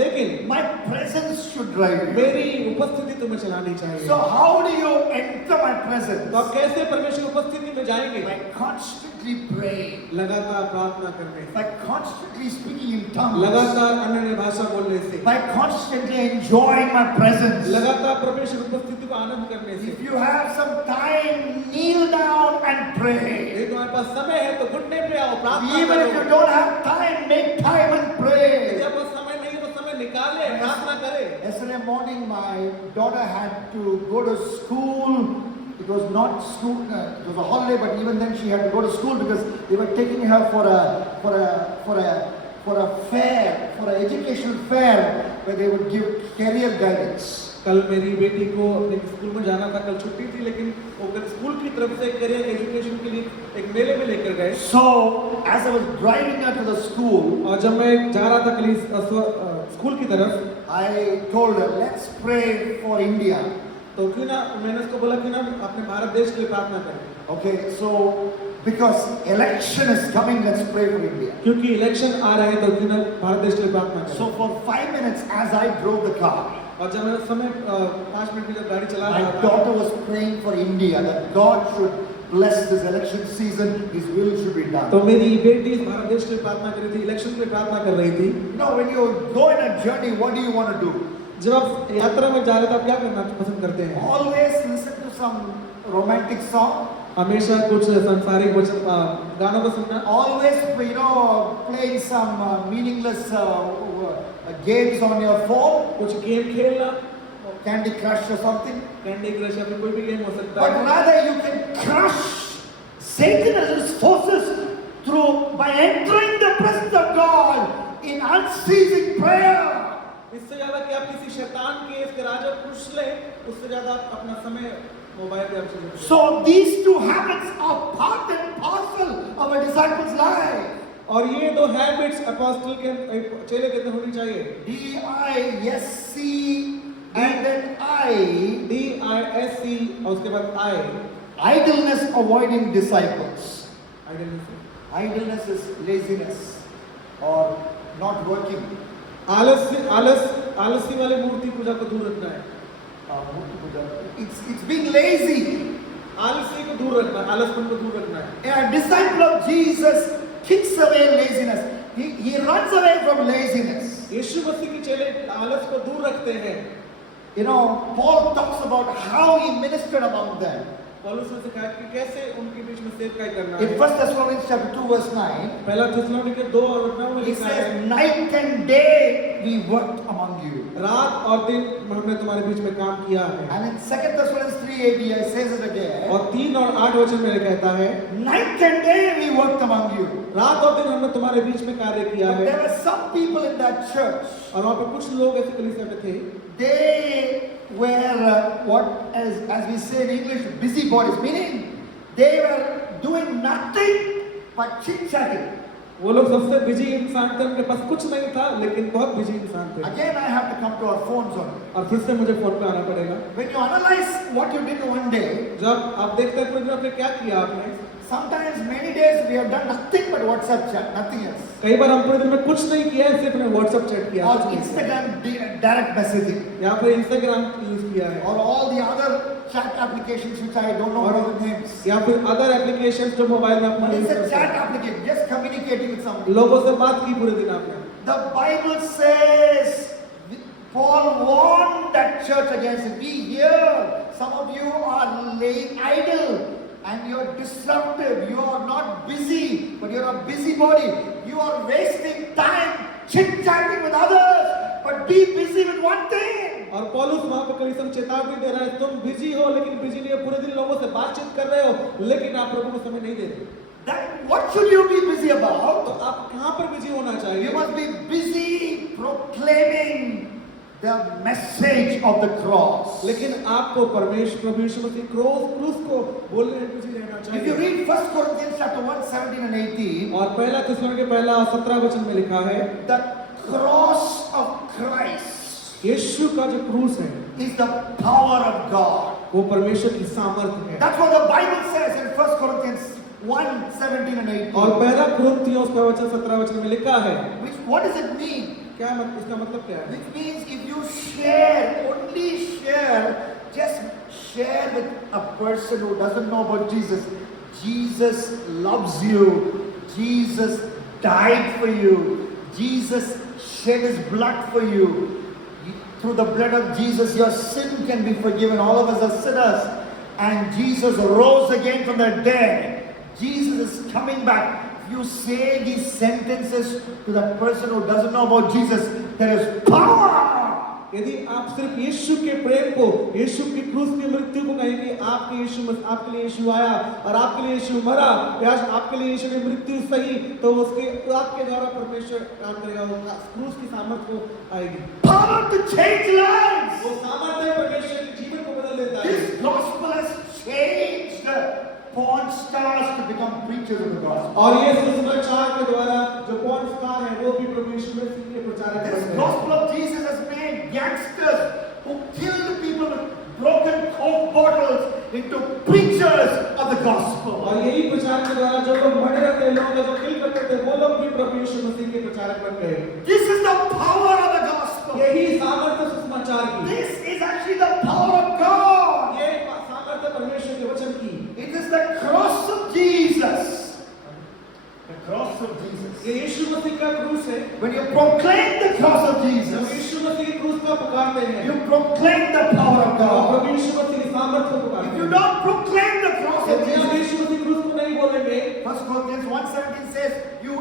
लेकिन my presence should drive you. मेरी उपस्थिति तुम्हें चलानी चाहिए। So how do you enter my presence? तो आप कैसे परमेश्वर की उपस्थिति में जाएंगे? By constantly praying, लगातार प्रार्थना करने से, by constantly speaking in tongues, लगातार अन्य भाषा बोलने से, by constantly enjoying my presence. लगातार परमेश्वर की उपस्थिति को आनंद करने से। If you have some time, kneel down and pray. यदि तुम्हारे पास समय है तो घुटने पे आओ, प्रार्थना Even if you करो। don't have time, make time and यदि pray. आपके पास समय नहीं है तो समय निकाले, प्रार्थना करें। Yesterday morning, my daughter had to go to school. It was not school; it was a holiday. But even then, she had to go to school because they were taking her for a fair, for an educational fair, where they would give career guidance. कल मेरी बेटी को अपने स्कूल में जाना था, कल छुट्टी थी, लेकिन वो स्कूल की तरफ से करियर एजुकेशन के लिए एक मेले में लेकर गए। So, as I was driving her to the school, और जब मैं जा रहा था कल स्कूल की तरफ, I told her, "Let's pray for India." तो क्यों ना मैंने उसको बोला कि ना अपने भारत देश के लिए प्रार्थना करें। Okay, so because election is coming, let's pray for India. क्योंकि इलेक्शन आ रहे हैं तो क्यों ना भारत देश के लिए प्रार्थना करें। So for 5 minutes, as I drove the car, और जब मैं उस समय 5 मिनट की जब गाड़ी चला my रहा था, daughter was praying for India that God should bless this election season, His will should be done. तो मेरी बेटी भारत देश के लिए प्रार्थना कर रही थी, इलेक्शन के लिए प्रार्थना कर रही थी। You know, when you go in a journey, what do you want to do? जब आप यात्रा में जा रहे थे आप क्या करना पसंद करते हैं? Always listen to some romantic song. हमेशा कुछ सांसारिक गानों को सुनना, Always, you know, playing some meaningless games on your phone, कुछ गेम खेलना, Candy Crush or something. Candy crush या फिर कोई भी गेम हो सकता But है। rather you can crush Satan and his forces through by entering the presence of God in unceasing prayer. इससे ज्यादा कि आप किसी शैतान के इसके राजा पुरुष ले, उससे ज्यादा आप अपना समय मोबाइल पे आप चलाते हैं। So these two habits are part and parcel of a disciple's life. और ये दो हैबिट्स अपोस्टल के चेले के अंदर होनी चाहिए। DISC and then I. DISC और उसके बाद I। Idleness avoiding disciples. Idleness। Idleness is laziness or not working. आलसी वाले मूर्ति पूजा को दूर रखना है। It's being lazy. आलसी को दूर रखना है, आलसपन को दूर रखना है। A disciple of Jesus kicks away laziness. He runs away from laziness. यीशु मसीह के चेले आलस को दूर रखते हैं। You know, Paul talks about how he ministered among them. पौलुस ने सिखाया कि कैसे उनके बीच में सेवकाई करना In है। 1 Thessalonians chapter 2 verse 9, पहला थिस्सलुनीके 2 और 9 में he लिखा है, says, "Night and day we worked among you." रात और दिन हमने तुम्हारे बीच में काम किया है। And in 2 Thessalonians 3:8, he says it again, और 3 और 8 वचन में कहता है, "Night and day we worked among you." रात और दिन हमने तुम्हारे बीच में कार्य किया But है। there were some people in that church. और वहाँ पे कुछ लोग ऐसे कलीसिया में थे, They were what, as we say in English, busybodies, meaning they were doing nothing but chit-chatting. वो लोग सबसे बिजी इंसान थे, उनके पास कुछ नहीं था लेकिन बहुत बिजी इंसान थे। Again, I have to come to our phones on. और फिर से मुझे फोन पे आना पड़ेगा। When you analyze what you did one day, जब आप देखते हैं पूरे दिन आपने क्या किया, आपने sometimes many days we have done nothing but WhatsApp chat, nothing else. कई बार हम पूरे दिन में कुछ नहीं किया है, सिर्फ ने व्हाट्सएप चैट किया Or Instagram direct messaging. या फिर इंस्टाग्राम यूज किया है Or all the other chat applications which I don't know what are the names. या फिर अदर एप्लीकेशंस जो मोबाइल में अपना But यूज it's a करते chat हैं। application, just communicating with somebody. लोगों से बात की पूरे दिन आपने। The Bible says, Paul warned that church against it. Be here. Some of you are laying idle and you're disruptive. You are not busy, but you're a busybody. You are wasting time chit-chatting with others, but be busy with one thing. और पौलुस वहां पर कलीसिया में चेतावनी दे रहा है, तुम बिजी हो लेकिन बिजी नहीं हो, पूरे दिन लोगों से बातचीत कर रहे हो लेकिन आप प्रभु को समय नहीं दे रहे। That what should you be busy about? तो आप कहां पर बिजी होना चाहिए? You must be busy proclaiming the message of the cross. लेकिन आपको परमेश्वर प्रभु यीशु मसीह क्रूस को बोलने में बिजी रहना If you चाहिए। read 1 Corinthians chapter 1, 17 and 18, और पहला थिस्सलुनीके पहला 17 वचन में लिखा है, the cross of Christ यीशु का जो क्रूस है is the power of God. वो परमेश्वर की सामर्थ्य है। That's what the Bible says in 1 Corinthians 1, 17 and 18. और पहला कुरिन्थियों उसका वचन 17 वचन में लिखा है, What does it mean? क्या इसका मतलब क्या है? Which means if you share, only share, just share with a person who doesn't know about Jesus. Jesus loves you. Jesus died for you. Jesus shed his blood for you. Through the blood of Jesus, your sin can be forgiven. All of us are sinners. And Jesus rose again from the dead. Jesus is coming back. If you say these sentences to that person who doesn't know about Jesus, there is power. यदि आप सिर्फ यीशु के प्रेम को, यीशु की क्रूस की मृत्यु को कहेंगे, आपके लिए यीशु आया और आपके लिए यीशु मरा, या आपके लिए यीशु ने मृत्यु सही, तो उसके आपके द्वारा परमेश्वर काम करेगा, वो क्रूस की सामर्थ्य को आएगी। Power to change lives. वो सामर्थ्य परमेश्वर के जीवन को बदल देता है। This gospel has changed porn stars to become preachers of the gospel. और ये सुसमाचार के द्वारा जो पॉर्न स्टार है वो भी प्रभु यीशु मसीह के प्रचारक बन This गए। gospel of Jesus has made gangsters who killed people with broken Coke bottles into preachers of the gospel. और यही प्रचार के द्वारा जो लोग मरे रहते लोग जो किल करते थे वो लोग भी प्रभु यीशु मसीह के प्रचारक बन गए। This is the power of the gospel. यही सामर्थ्य सुसमाचार की। This is actually the power of God. ये सामर्थ्य परमेश्वर के वचन की। It is the cross of Jesus. The cross of Jesus. ये यीशु मसीह का क्रूस है। When you proclaim the cross of जब Jesus, यीशु मसीह के क्रूस का पुकारते हैं, you proclaim the power of और God. प्रभु यीशु मसीह की सामर्थ्य को पुकारते If हैं। you don't proclaim the cross of यदि आप Jesus, यीशु मसीह क्रूस को नहीं बोलेंगे, 1 Corinthians 1:17 says, you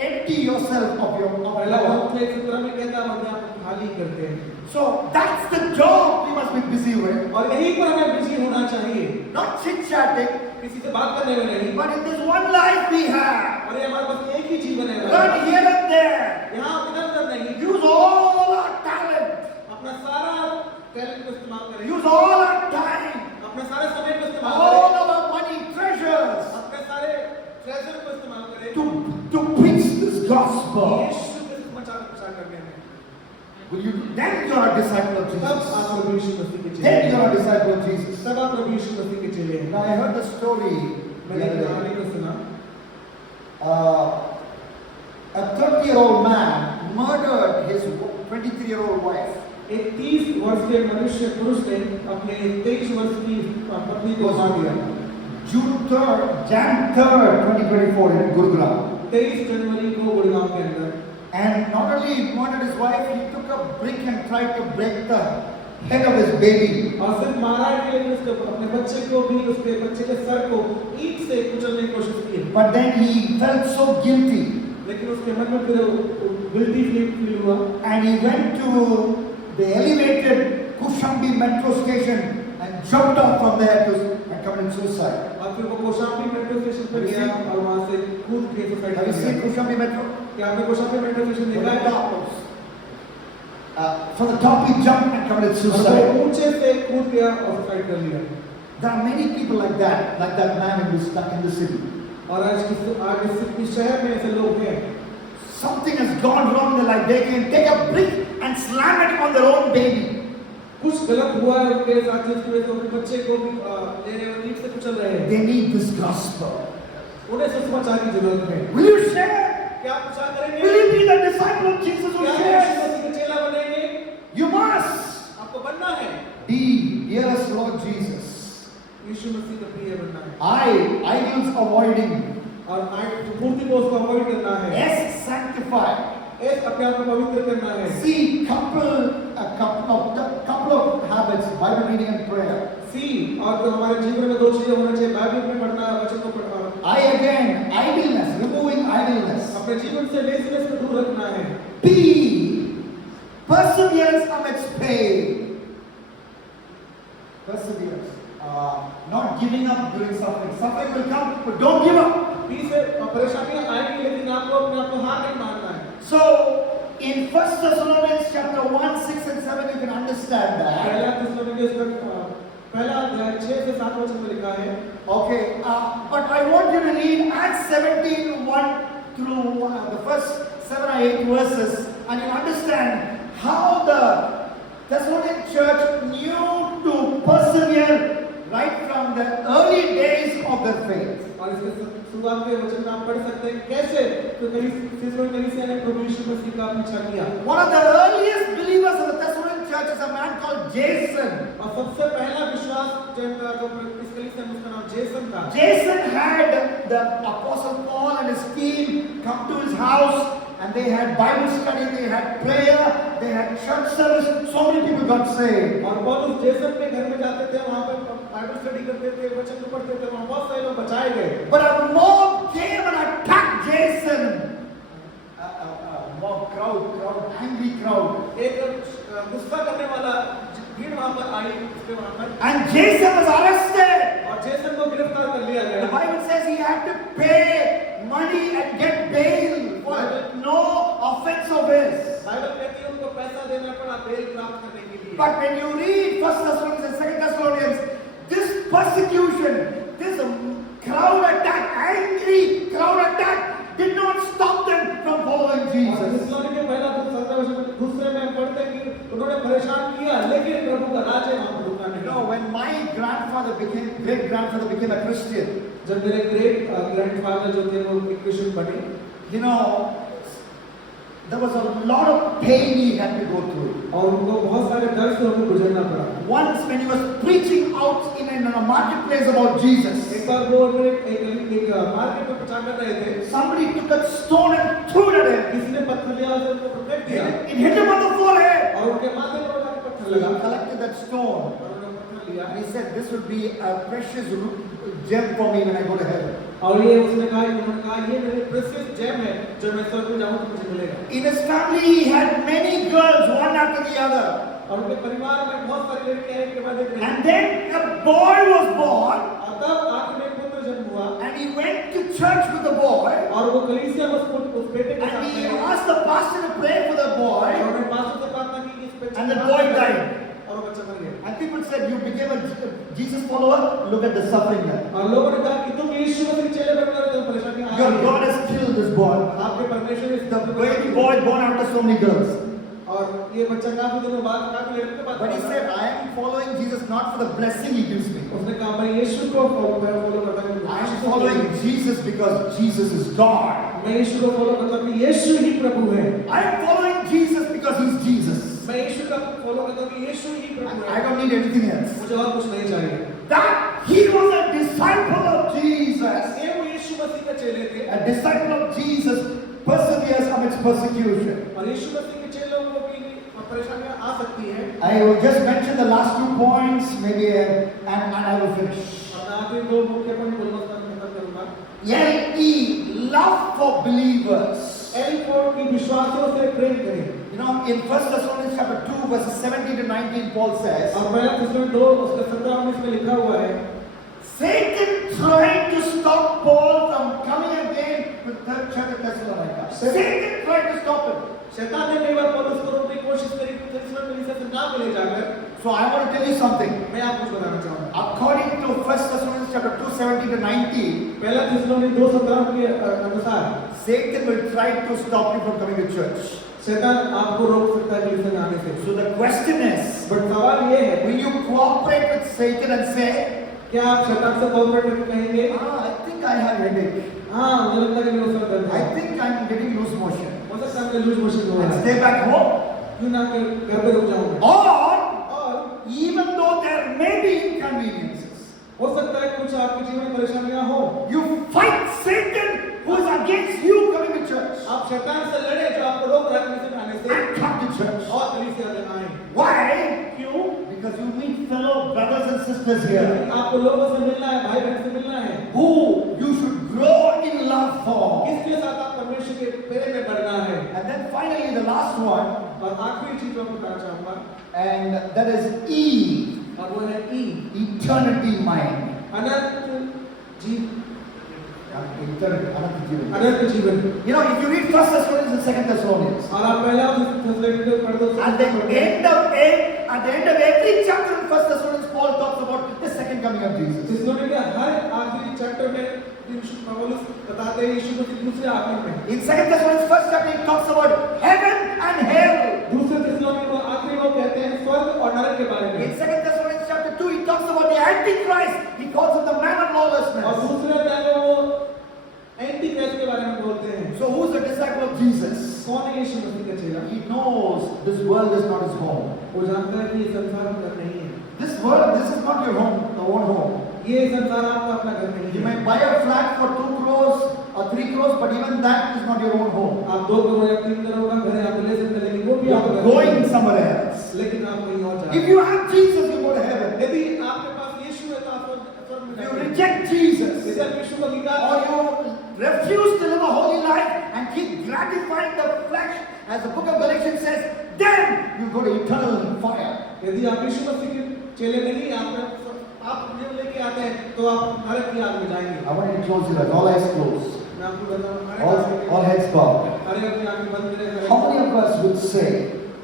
empty yourself of your पहला power. कोरिन्थियों 1:17 में कहता है हम अपने आप को खाली करते हैं। So that's the job we must be busy with. और यहीं पर हमें बिजी होना चाहिए, Not chit-chatting, किसी से बात करने में नहीं। but in this one life we have. और ये हमारे पास एक ही जीवन है। Run here and there. यहाँ इधर उधर नहीं, Use all our talent. अपना सारा टैलेंट को इस्तेमाल करें, Use all our time. अपने सारे समय को इस्तेमाल All करें, our money, treasures. अपने सारे ट्रेजर को इस्तेमाल करें To preach this gospel. यीशु के समाचार का प्रचार करने में। Then you are a disciple of तब Jesus. आप प्रभु यीशु मसीह के चेले Then you हैं। are a disciple of Jesus. तब आप प्रभु यीशु मसीह के चेले हैं। Now I heard the story. मैंने एक कहानी को सुना, A 30-year-old man murdered his 23-year-old wife. एक 30 वर्ष के मनुष्य पुरुष ने अपने 23 वर्ष की पत्नी को मार दिया। Jan 3rd, 2024 in Gurugram. 23 जनवरी को गुड़गांव के अंदर। And not only he murdered his wife, he took a brick and tried to break the head of his baby. और सिर्फ मारा ही नहीं, उसके अपने बच्चे को भी, उसके बच्चे के सर को ईंट से कुचलने की कोशिश की। But then he felt so guilty. लेकिन उसके मन में फिर गिल्टी फील हुआ And he went to the elevated Kushambi metro station and jumped off from there and committed suicide. और फिर वो कौशाम्बी मेट्रो स्टेशन पर गया और वहां से कूद के सुसाइड Have कर you seen लिया। Kushambi metro? क्या आपने कौशाम्बी मेट्रो स्टेशन देखा है? From the top he jumped and committed और suicide. वो ऊंचे से कूद गया और सुसाइड कर लिया। There are many people like that man in the city. और आज इस शहर में ऐसे लोग हैं, Something has gone wrong in their life. They can take a brick and slam it on their own baby. कुछ गलत हुआ है उनके साथ जिसकी वजह से उनके बच्चे को भी ले रहे हैं, नीट से कुचल रहे हैं। They need this gospel. उन्हें सुसमाचार की जरूरत है। Will you share? क्या आप प्रचार करेंगे? Will you be the disciple of Jesus who क्या आप यीशु shares? मसीह के चेला बनेंगे? You must आपको बनना है। be dearest Lord Jesus. यीशु मसीह का प्रिय बनना है। Idols avoiding. और मूर्ति को उसको अवॉइड करना है। S sanctify. एक अपने आप को पवित्र करना है। C couple of habits, Bible reading and prayer. सी और तो हमारे जीवन में दो चीजें होना चाहिए, बाइबल में पढ़ना है, वचन को पढ़ना। I again, idleness, removing idleness. अपने जीवन से लेजीनेस को दूर रखना है। P, perseverance amidst pain. Perseverance. Not giving up during suffering. Suffering will come, but don't give up. P से परेशानियां आएंगी लेकिन आपको अपने आप को हार नहीं मानना है। So, in 1 Thessalonians chapter 1, 6 and 7, you can understand that. पहला थिस्सलुनीके उसका पहला अध्याय 6 से 7 वचन में लिखा है। Okay, but I want you to read Acts 17, 1 through the first 7 or 8 verses, and you understand how the Thessalonian church knew to persevere right from the early days of their faith. और इसके शुरुआत के वचन में आप पढ़ सकते हैं कैसे तो थिस्सलुनीके कलीसिया ने प्रभु यीशु मसीह का पीछा किया। One of the earliest believers of the Thessalonian church is a man called Jason. और सबसे पहला विश्वास जिनका जो इस कलीसिया में उसका नाम जेसन था। Jason had the apostle Paul and his team come to his house, and they had Bible study, they had prayer, they had church service. So many people got saved. और पौलुस जेसन के घर में जाते थे, वहाँ पर बाइबल स्टडी करते थे, वचन को पढ़ते थे, वहाँ बहुत सारे लोग बचाए गए। But a mob came and attacked Jason. Mob, crowd, angry crowd. एक गुस्सा करने वाला भीड़ वहाँ पर आई, उसके वहाँ पर। And Jason was arrested. और जेसन को गिरफ्तार कर लिया The गया। Bible says he had to pay money and get bail for no offense of his. Bible कहती है उनको पैसा देना पड़ा बेल प्राप्त करने के लिए। But when you read 1 Thessalonians and 2 Thessalonians, this persecution, this crowd attack, angry crowd attack, did not stop them from following और Jesus. थिस्सलुनीके पहला 17 वचन दूसरे में पढ़ते हैं कि उन्होंने परेशान किया लेकिन प्रभु का राज्य वहाँ पर रुका नहीं। You know, when my great grandfather became a Christian, जब मेरे ग्रेट ग्रैंडफादर जो थे वो क्रिश्चियन बने, you know, there was a lot of pain he had to go through. और उनको बहुत सारे दर्द से उनको गुजरना पड़ा। Once when he was preaching out in a marketplace about Jesus, एक बार वो एक मार्केट में प्रचार कर रहे थे, somebody took a stone and threw it at him. किसी ने पत्थर लिया और उनको फेंक दिया It hit him on the forehead. और उनके माथे पर जाके पत्थर He लगा collected that stone. और उन्होंने पत्थर लिया And he said, this would be a precious gem for me when I go to heaven. और ये उसने कहा, उन्होंने कहा ये मेरे प्रेशियस जेम है जो मैं स्वर्ग में जाऊँ तो मुझे मिलेगा। In his family, he had many girls, one after the other. और उनके परिवार में बहुत सारी लड़कियां एक के बाद एक And then a boy was born, और तब आखिर में एक पुत्र जन्म हुआ and he went to church with the boy, और वो कलीसिया में उस बेटे के साथ and he गए asked the pastor to pray for the और boy, उन्होंने पास्टर से प्रार्थना की कि इस बच्चे and the का boy नाम died. और वो बच्चा मर गया। And people said, you became a Jesus follower, look at the suffering there. और लोगों ने कहा कि तुम यीशु मसीह के चेले बन गए तो परेशानी आ Your रही है। God has killed this boy. आपके परमेश्वर इस The baby boy born after so many girls. और ये बच्चा काफी दिनों बाद काफी लड़के के बाद But he said, I am following Jesus not for the blessing he gives me. उसने कहा मैं यीशु को फॉलो करता हूँ। I am following Jesus because Jesus is God. मैं यीशु को फॉलो करता हूँ, यीशु ही प्रभु है। I am following Jesus because he's Jesus. मैं यीशु का फॉलो करता हूँ, यीशु ही प्रभु है। I don't need anything else. मुझे और कुछ नहीं चाहिए। That he was a disciple of Jesus. ये वो यीशु मसीह के चेले थे। A disciple of Jesus perseveres amidst persecution. और यीशु मसीह के चेलों को भी परेशानियां आ सकती हैं। I will just mention the last 2 points, maybe, and I will finish. और मैं आखिरी दो मुख्य पॉइंट बोलना खत्म करूंगा। L.E. love for believers. L को की विश्वासियों से प्रेम करें। You know, in 1 Thessalonians chapter 2, verses 17 to 19, Paul says, और पहला थिस्सलुनीके 2 उसका 17-19 में लिखा हुआ है, Satan tried to stop Paul from coming again to the church of Thessalonica. Satan tried to stop him. शैतान ने कई बार पौलुस को रोकने की कोशिश करी कि थिस्सलुनीके कलीसिया से ना मिले जाकर। So I want to tell you something. मैं आपको कुछ बताना चाहूँगा। According to 1 Thessalonians chapter 2, 17 to 19, पहला थिस्सलुनीके 2:17 के अनुसार Satan will try to stop you from coming to church. शैतान आपको रोक सकता है कलीसिया में आने से। So the question is, but सवाल ये है, will you cooperate with Satan and say, क्या आप शैतान से कोऑपरेट करके कहेंगे, I think I have headache. हाँ मुझे लगता है कि मेरे सर दर्द है, I think I'm getting loose motion. हो सकता है मुझे लूज मोशन हो And रहा है, stay back home. क्यों ना कि घर पे रुक जाऊंगा। Or even though there may be inconveniences, हो सकता है कुछ आपके जीवन में परेशानियां हो, you fight Satan who is against you coming to church. आप शैतान से लड़े जो आपको रोक रहा है कलीसिया में आने से, And come to church. और कलीसिया में आए। Why? क्यों? Because you meet fellow brothers and sisters here आपको लोगों से मिलना है, भाई बहन से मिलना है, who you should grow in love for. किसके साथ आप परमेश्वर के प्रेम में बढ़ना है। And then finally the last one, और आखिरी चीज मैं बताना चाहूंगा, and that is E, और वो है ई, eternity mind. अनंत जीवन। Eternity जीवन. अनंत जीवन। You know, if you read 1 Thessalonians and 2 Thessalonians, और आप पहला थेसलोनिकि पढ़ दो, at the end of every chapter in 1 Thessalonians, Paul talks about the second coming of Jesus. थेसलोनिकि के हर आखिरी चैप्टर में यीशु पौलुस बताते हैं यीशु मसीह दूसरे आगमन में। In 2 Thessalonians first chapter, he talks about heaven and hell. दूसरे थेसलोनिकि को आखिरी में कहते हैं स्वर्ग और नरक के बारे में। In 2 Thessalonians chapter 2, he talks about the Antichrist. He calls him the man of और lawlessness. दूसरे अध्याय में वो एंटी क्राइस्ट के बारे में बोलते हैं। So who's the disciple of Jesus? कौन है यीशु मसीह का चेला? He knows this world is not his home. वो जानता है कि ये संसार आपका नहीं है। This world, this is not your home, your own home. ये संसार आपका अपना घर नहीं You है। may buy a flat for 2 crores or 3 crores, but even that is not your own home. आप 2 करोड़ या 3 करोड़ का घर आप ले सकते हैं, लेकिन वो भी You आपका are घर नहीं going है। somewhere else. लेकिन आप कहीं और जा If you have Jesus, you go to heaven. यदि आपके पास यीशु है तो आप स्वर्ग में If you जाएंगे। reject Jesus, यदि आप यीशु को निकाल or you refuse to live a holy life and keep gratifying the flesh, as the book of Galatians says, then you go to eternal fire. यदि आप यीशु मसीह के चेले नहीं आप जीवन लेके आते हैं तो आप नरक की आग में जाएंगे। I want you to close your eyes, all eyes closed, मैं आपको बताऊं, all heads bowed. सारे अपनी आंखें बंद करें। How many of us would say,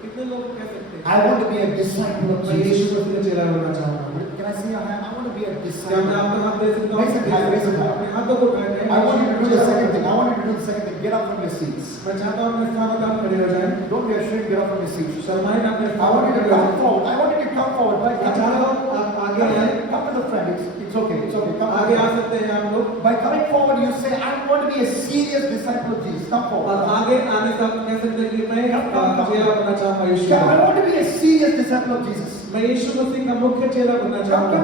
कितने लोग कह सकते हैं I want to be a disciple of मैं यीशु Jesus? मसीह का चेला बनना चाहूंगा? Can I see your hand? I want to be a क्या मैं disciple. आपका हाथ दे सकता हूं? Raise it high, raise it high. अपने हाथों को उठाएं। I want you to do the second thing. I want you to do the second thing. Get up from your seats. मैं चाहता हूं अपने स्थान पर आप खड़े हो जाएं। Don't be ashamed. Get up from your seats. शर्माएं ना अपने I स्थान want पर you to खड़े हो come जाएं। forward. I want you to come forward. By मैं चाहता हूं आप आगे आएं। come to the front. It's okay. It's okay. Come आगे आ forward. सकते हैं आप लोग। By coming forward, you say, I want to be a serious disciple of Jesus. Come और forward. आगे आने से आप कह सकते हैं कि मैं चेला बनना चाहूंगा यीशु I का। want to be a serious disciple of Jesus. मैं यीशु मसीह का मुख्य चेला बनना Come, चाहूंगा।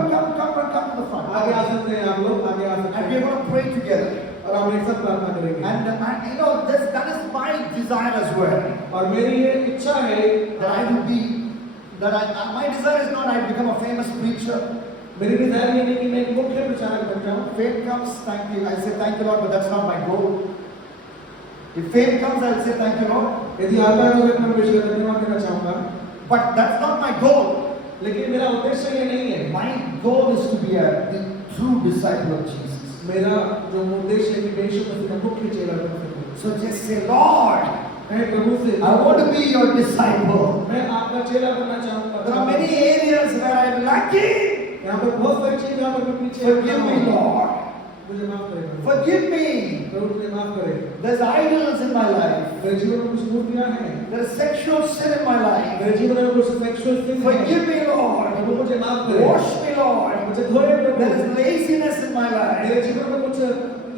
come to the front. आगे आ सकते हैं आप लोग, आगे आ सकते And we're हैं going to pray together. और हम एक साथ प्रार्थना करेंगे। And you know, that is my desire as well. और मेरी ये इच्छा है That I will be, my desire is not I become a famous preacher. मेरी डिजायर ये नहीं कि मैं एक मुख्य प्रचारक बन जाऊं। Fame comes, thank you. I say thank you, Lord, but that's not my goal. If fame comes, I'll say thank you, Lord. यदि आता है तो मैं परमेश्वर का धन्यवाद देना चाहूंगा। But that's not my goal. लेकिन मेरा उद्देश्य ये नहीं है। My goal is to be a true disciple of Jesus. मेरा जो उद्देश्य है कि मैं यीशु मसीह का मुख्य चेला बन सकूं। So just say, Lord, मैं प्रभु से I want to be your disciple. मैं आपका चेला बनना चाहूंगा। There are many areas where I am lacking. यहाँ पर बहुत सारी चीजें यहाँ पर मैं पीछे Forgive me, Lord. मुझे माफ करें। Forgive me. प्रभु मुझे माफ करें। There's idols in my life. मेरे जीवन में कुछ मूर्तियां हैं। There's sexual sin in my life. मेरे जीवन में कुछ सेक्सुअल सिन है। Forgive me, Lord. प्रभु मुझे माफ करें। Wash me, Lord. मुझे धोए प्रभु। There is laziness in my life. मेरे जीवन में कुछ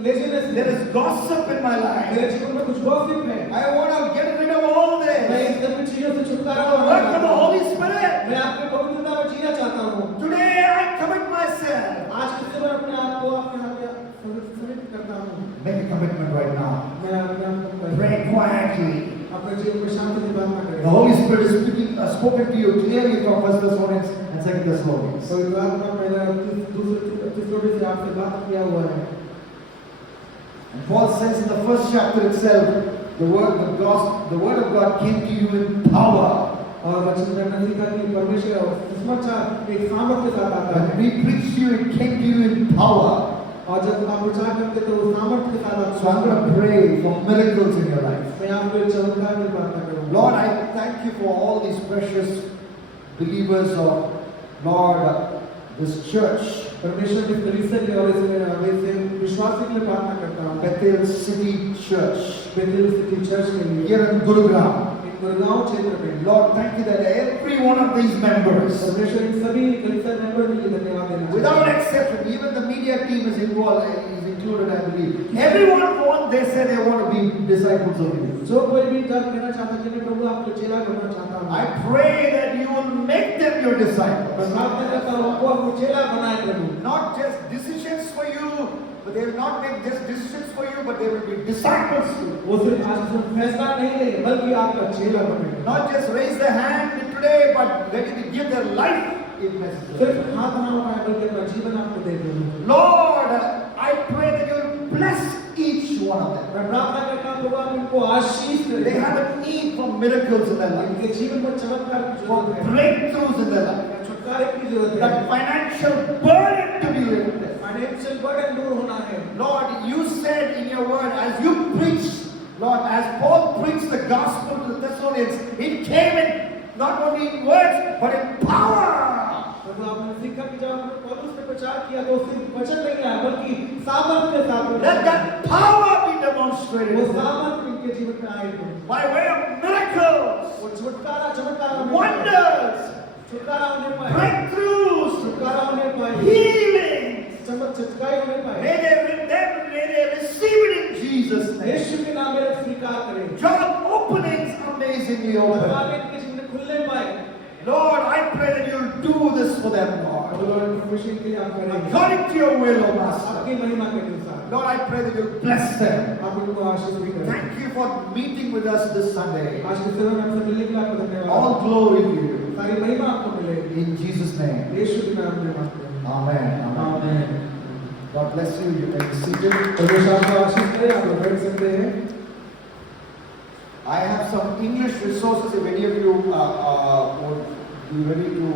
laziness There is gossip in my life. मेरे जीवन में कुछ गॉसिप है। I want to get rid of all मैं this. इन सभी चीजों से छुटकारा Work पाना of the चाहता हूँ। Holy Spirit. मैं आपके पवित्रता में जीना चाहता हूँ। Today I commit myself. आज के समय अपने आप को अपने हाथ में समर्पित करता हूँ। Make a commitment right now. मैं अपने आप को Pray quietly. अपने जीवन में शांति से प्रार्थना The करें। Holy Spirit is speaking, spoken to you clearly from 1 Thessalonians and 2 Thessalonians. पवित्र आत्मा पहला दूसरे से आपसे बात किया हुआ है। And Paul says in the first chapter itself, the word of God came to you in power. और वचन में हमने सीखा कि परमेश्वर सुसमाचार एक सामर्थ के साथ आता है। When we preached to you, it came to you in power. और जब आप प्रचार करते तो वो सामर्थ के साथ आता So I'm going to pray for miracles in your life. मैं आपको एक चमत्कार की प्रार्थना करूँगा। Lord, I thank you for all these precious believers of Lord, this church, परमेश्वर के कलीसिया के और इससे विश्वासी के लिए प्रार्थना करता हूँ। Bethel City Church, Bethel City Church के लिए here in Gurugram. गुड़गांव क्षेत्र में। Lord, thank you that every one of these members, परमेश्वर इन सभी कलीसिया मेंबर के लिए धन्यवाद देना चाहता without हूं। exception, even the media team is involved, is included, I believe. Everyone want, they say they want to be disciples of you. जो कोई भी जब कहना चाहता है कि मैं प्रभु आपको चेला बनना चाहता हूं, I pray that you will make them your disciples. मैं प्रार्थना करता हूं आपको आपको चेला बनाए प्रभु। Not just decisions for you, but they will not make just decisions for you, but they will be disciples. वो सिर्फ आज सिर्फ फैसला नहीं लेंगे बल्कि आपका चेला बनेंगे। Not just raise their hand today, but ready to give their life in message. सिर्फ हाथ ना उठाए बल्कि अपना जीवन आपको दे देंगे। Lord, I pray that you will bless each one of them. मैं प्रार्थना करता हूं प्रभु आप इनको आशीष They दें। have a need for miracles in their life, इनके जीवन में चमत्कार की for जरूरत है, breakthroughs in their life, छुटकारे की जरूरत है, that financial burden to be lifted. Financial burden दूर होना है। Lord, you said in your word, as you preached, Lord, as Paul preached the gospel to the Thessalonians, it came in not only in words, but in power. प्रभु आपने सीखा कि जब आपने पौलुस ने प्रचार किया तो सिर्फ वचन नहीं आया बल्कि सामर्थ के साथ Let that power be demonstrated वो सामर्थ इनके जीवन में आए थे। by way of miracles, वो चमत्कार होने पाए, wonders, छुटकारा होने पाए, breakthroughs, छुटकारा होने पाए, healing. छुटकाई होने पाए। May they receive it in Jesus' name. यीशु के नाम में स्वीकार करें। Job openings amazingly open. दरवाजे इनके जीवन में खुलने पाए। Lord, I pray that you'll do this for them, Lord. प्रभु लॉर्ड खुशी के लिए आप करेंगे। According to your will, O Master. आपकी महिमा के अनुसार। Lord, I pray that you'll bless them. आप इनको आशीष भी करें। Thank you for meeting with us this Sunday. आज के सेवा में आपसे मिलने के लिए आपको धन्यवाद। All glory to you. सारी महिमा आपको मिले। In Jesus' name. यीशु के नाम में मांगते हैं। Amen. आमीन। God bless you. You may be seated. परमेश्वर आपको आशीष करे। आप लोग बैठ सकते हैं। I have some English resources. If any of you would be ready to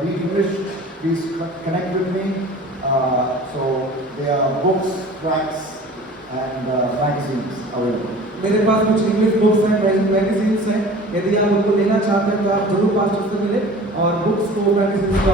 read English, please connect with me. So there are books, tracts, and magazines available. मेरे पास कुछ इंग्लिश बुक्स हैं, मैगजीन्स हैं। यदि आप उनको लेना चाहते हैं तो आप जरूर पास्टर से मिलें और बुक्स को मैगजीन्स को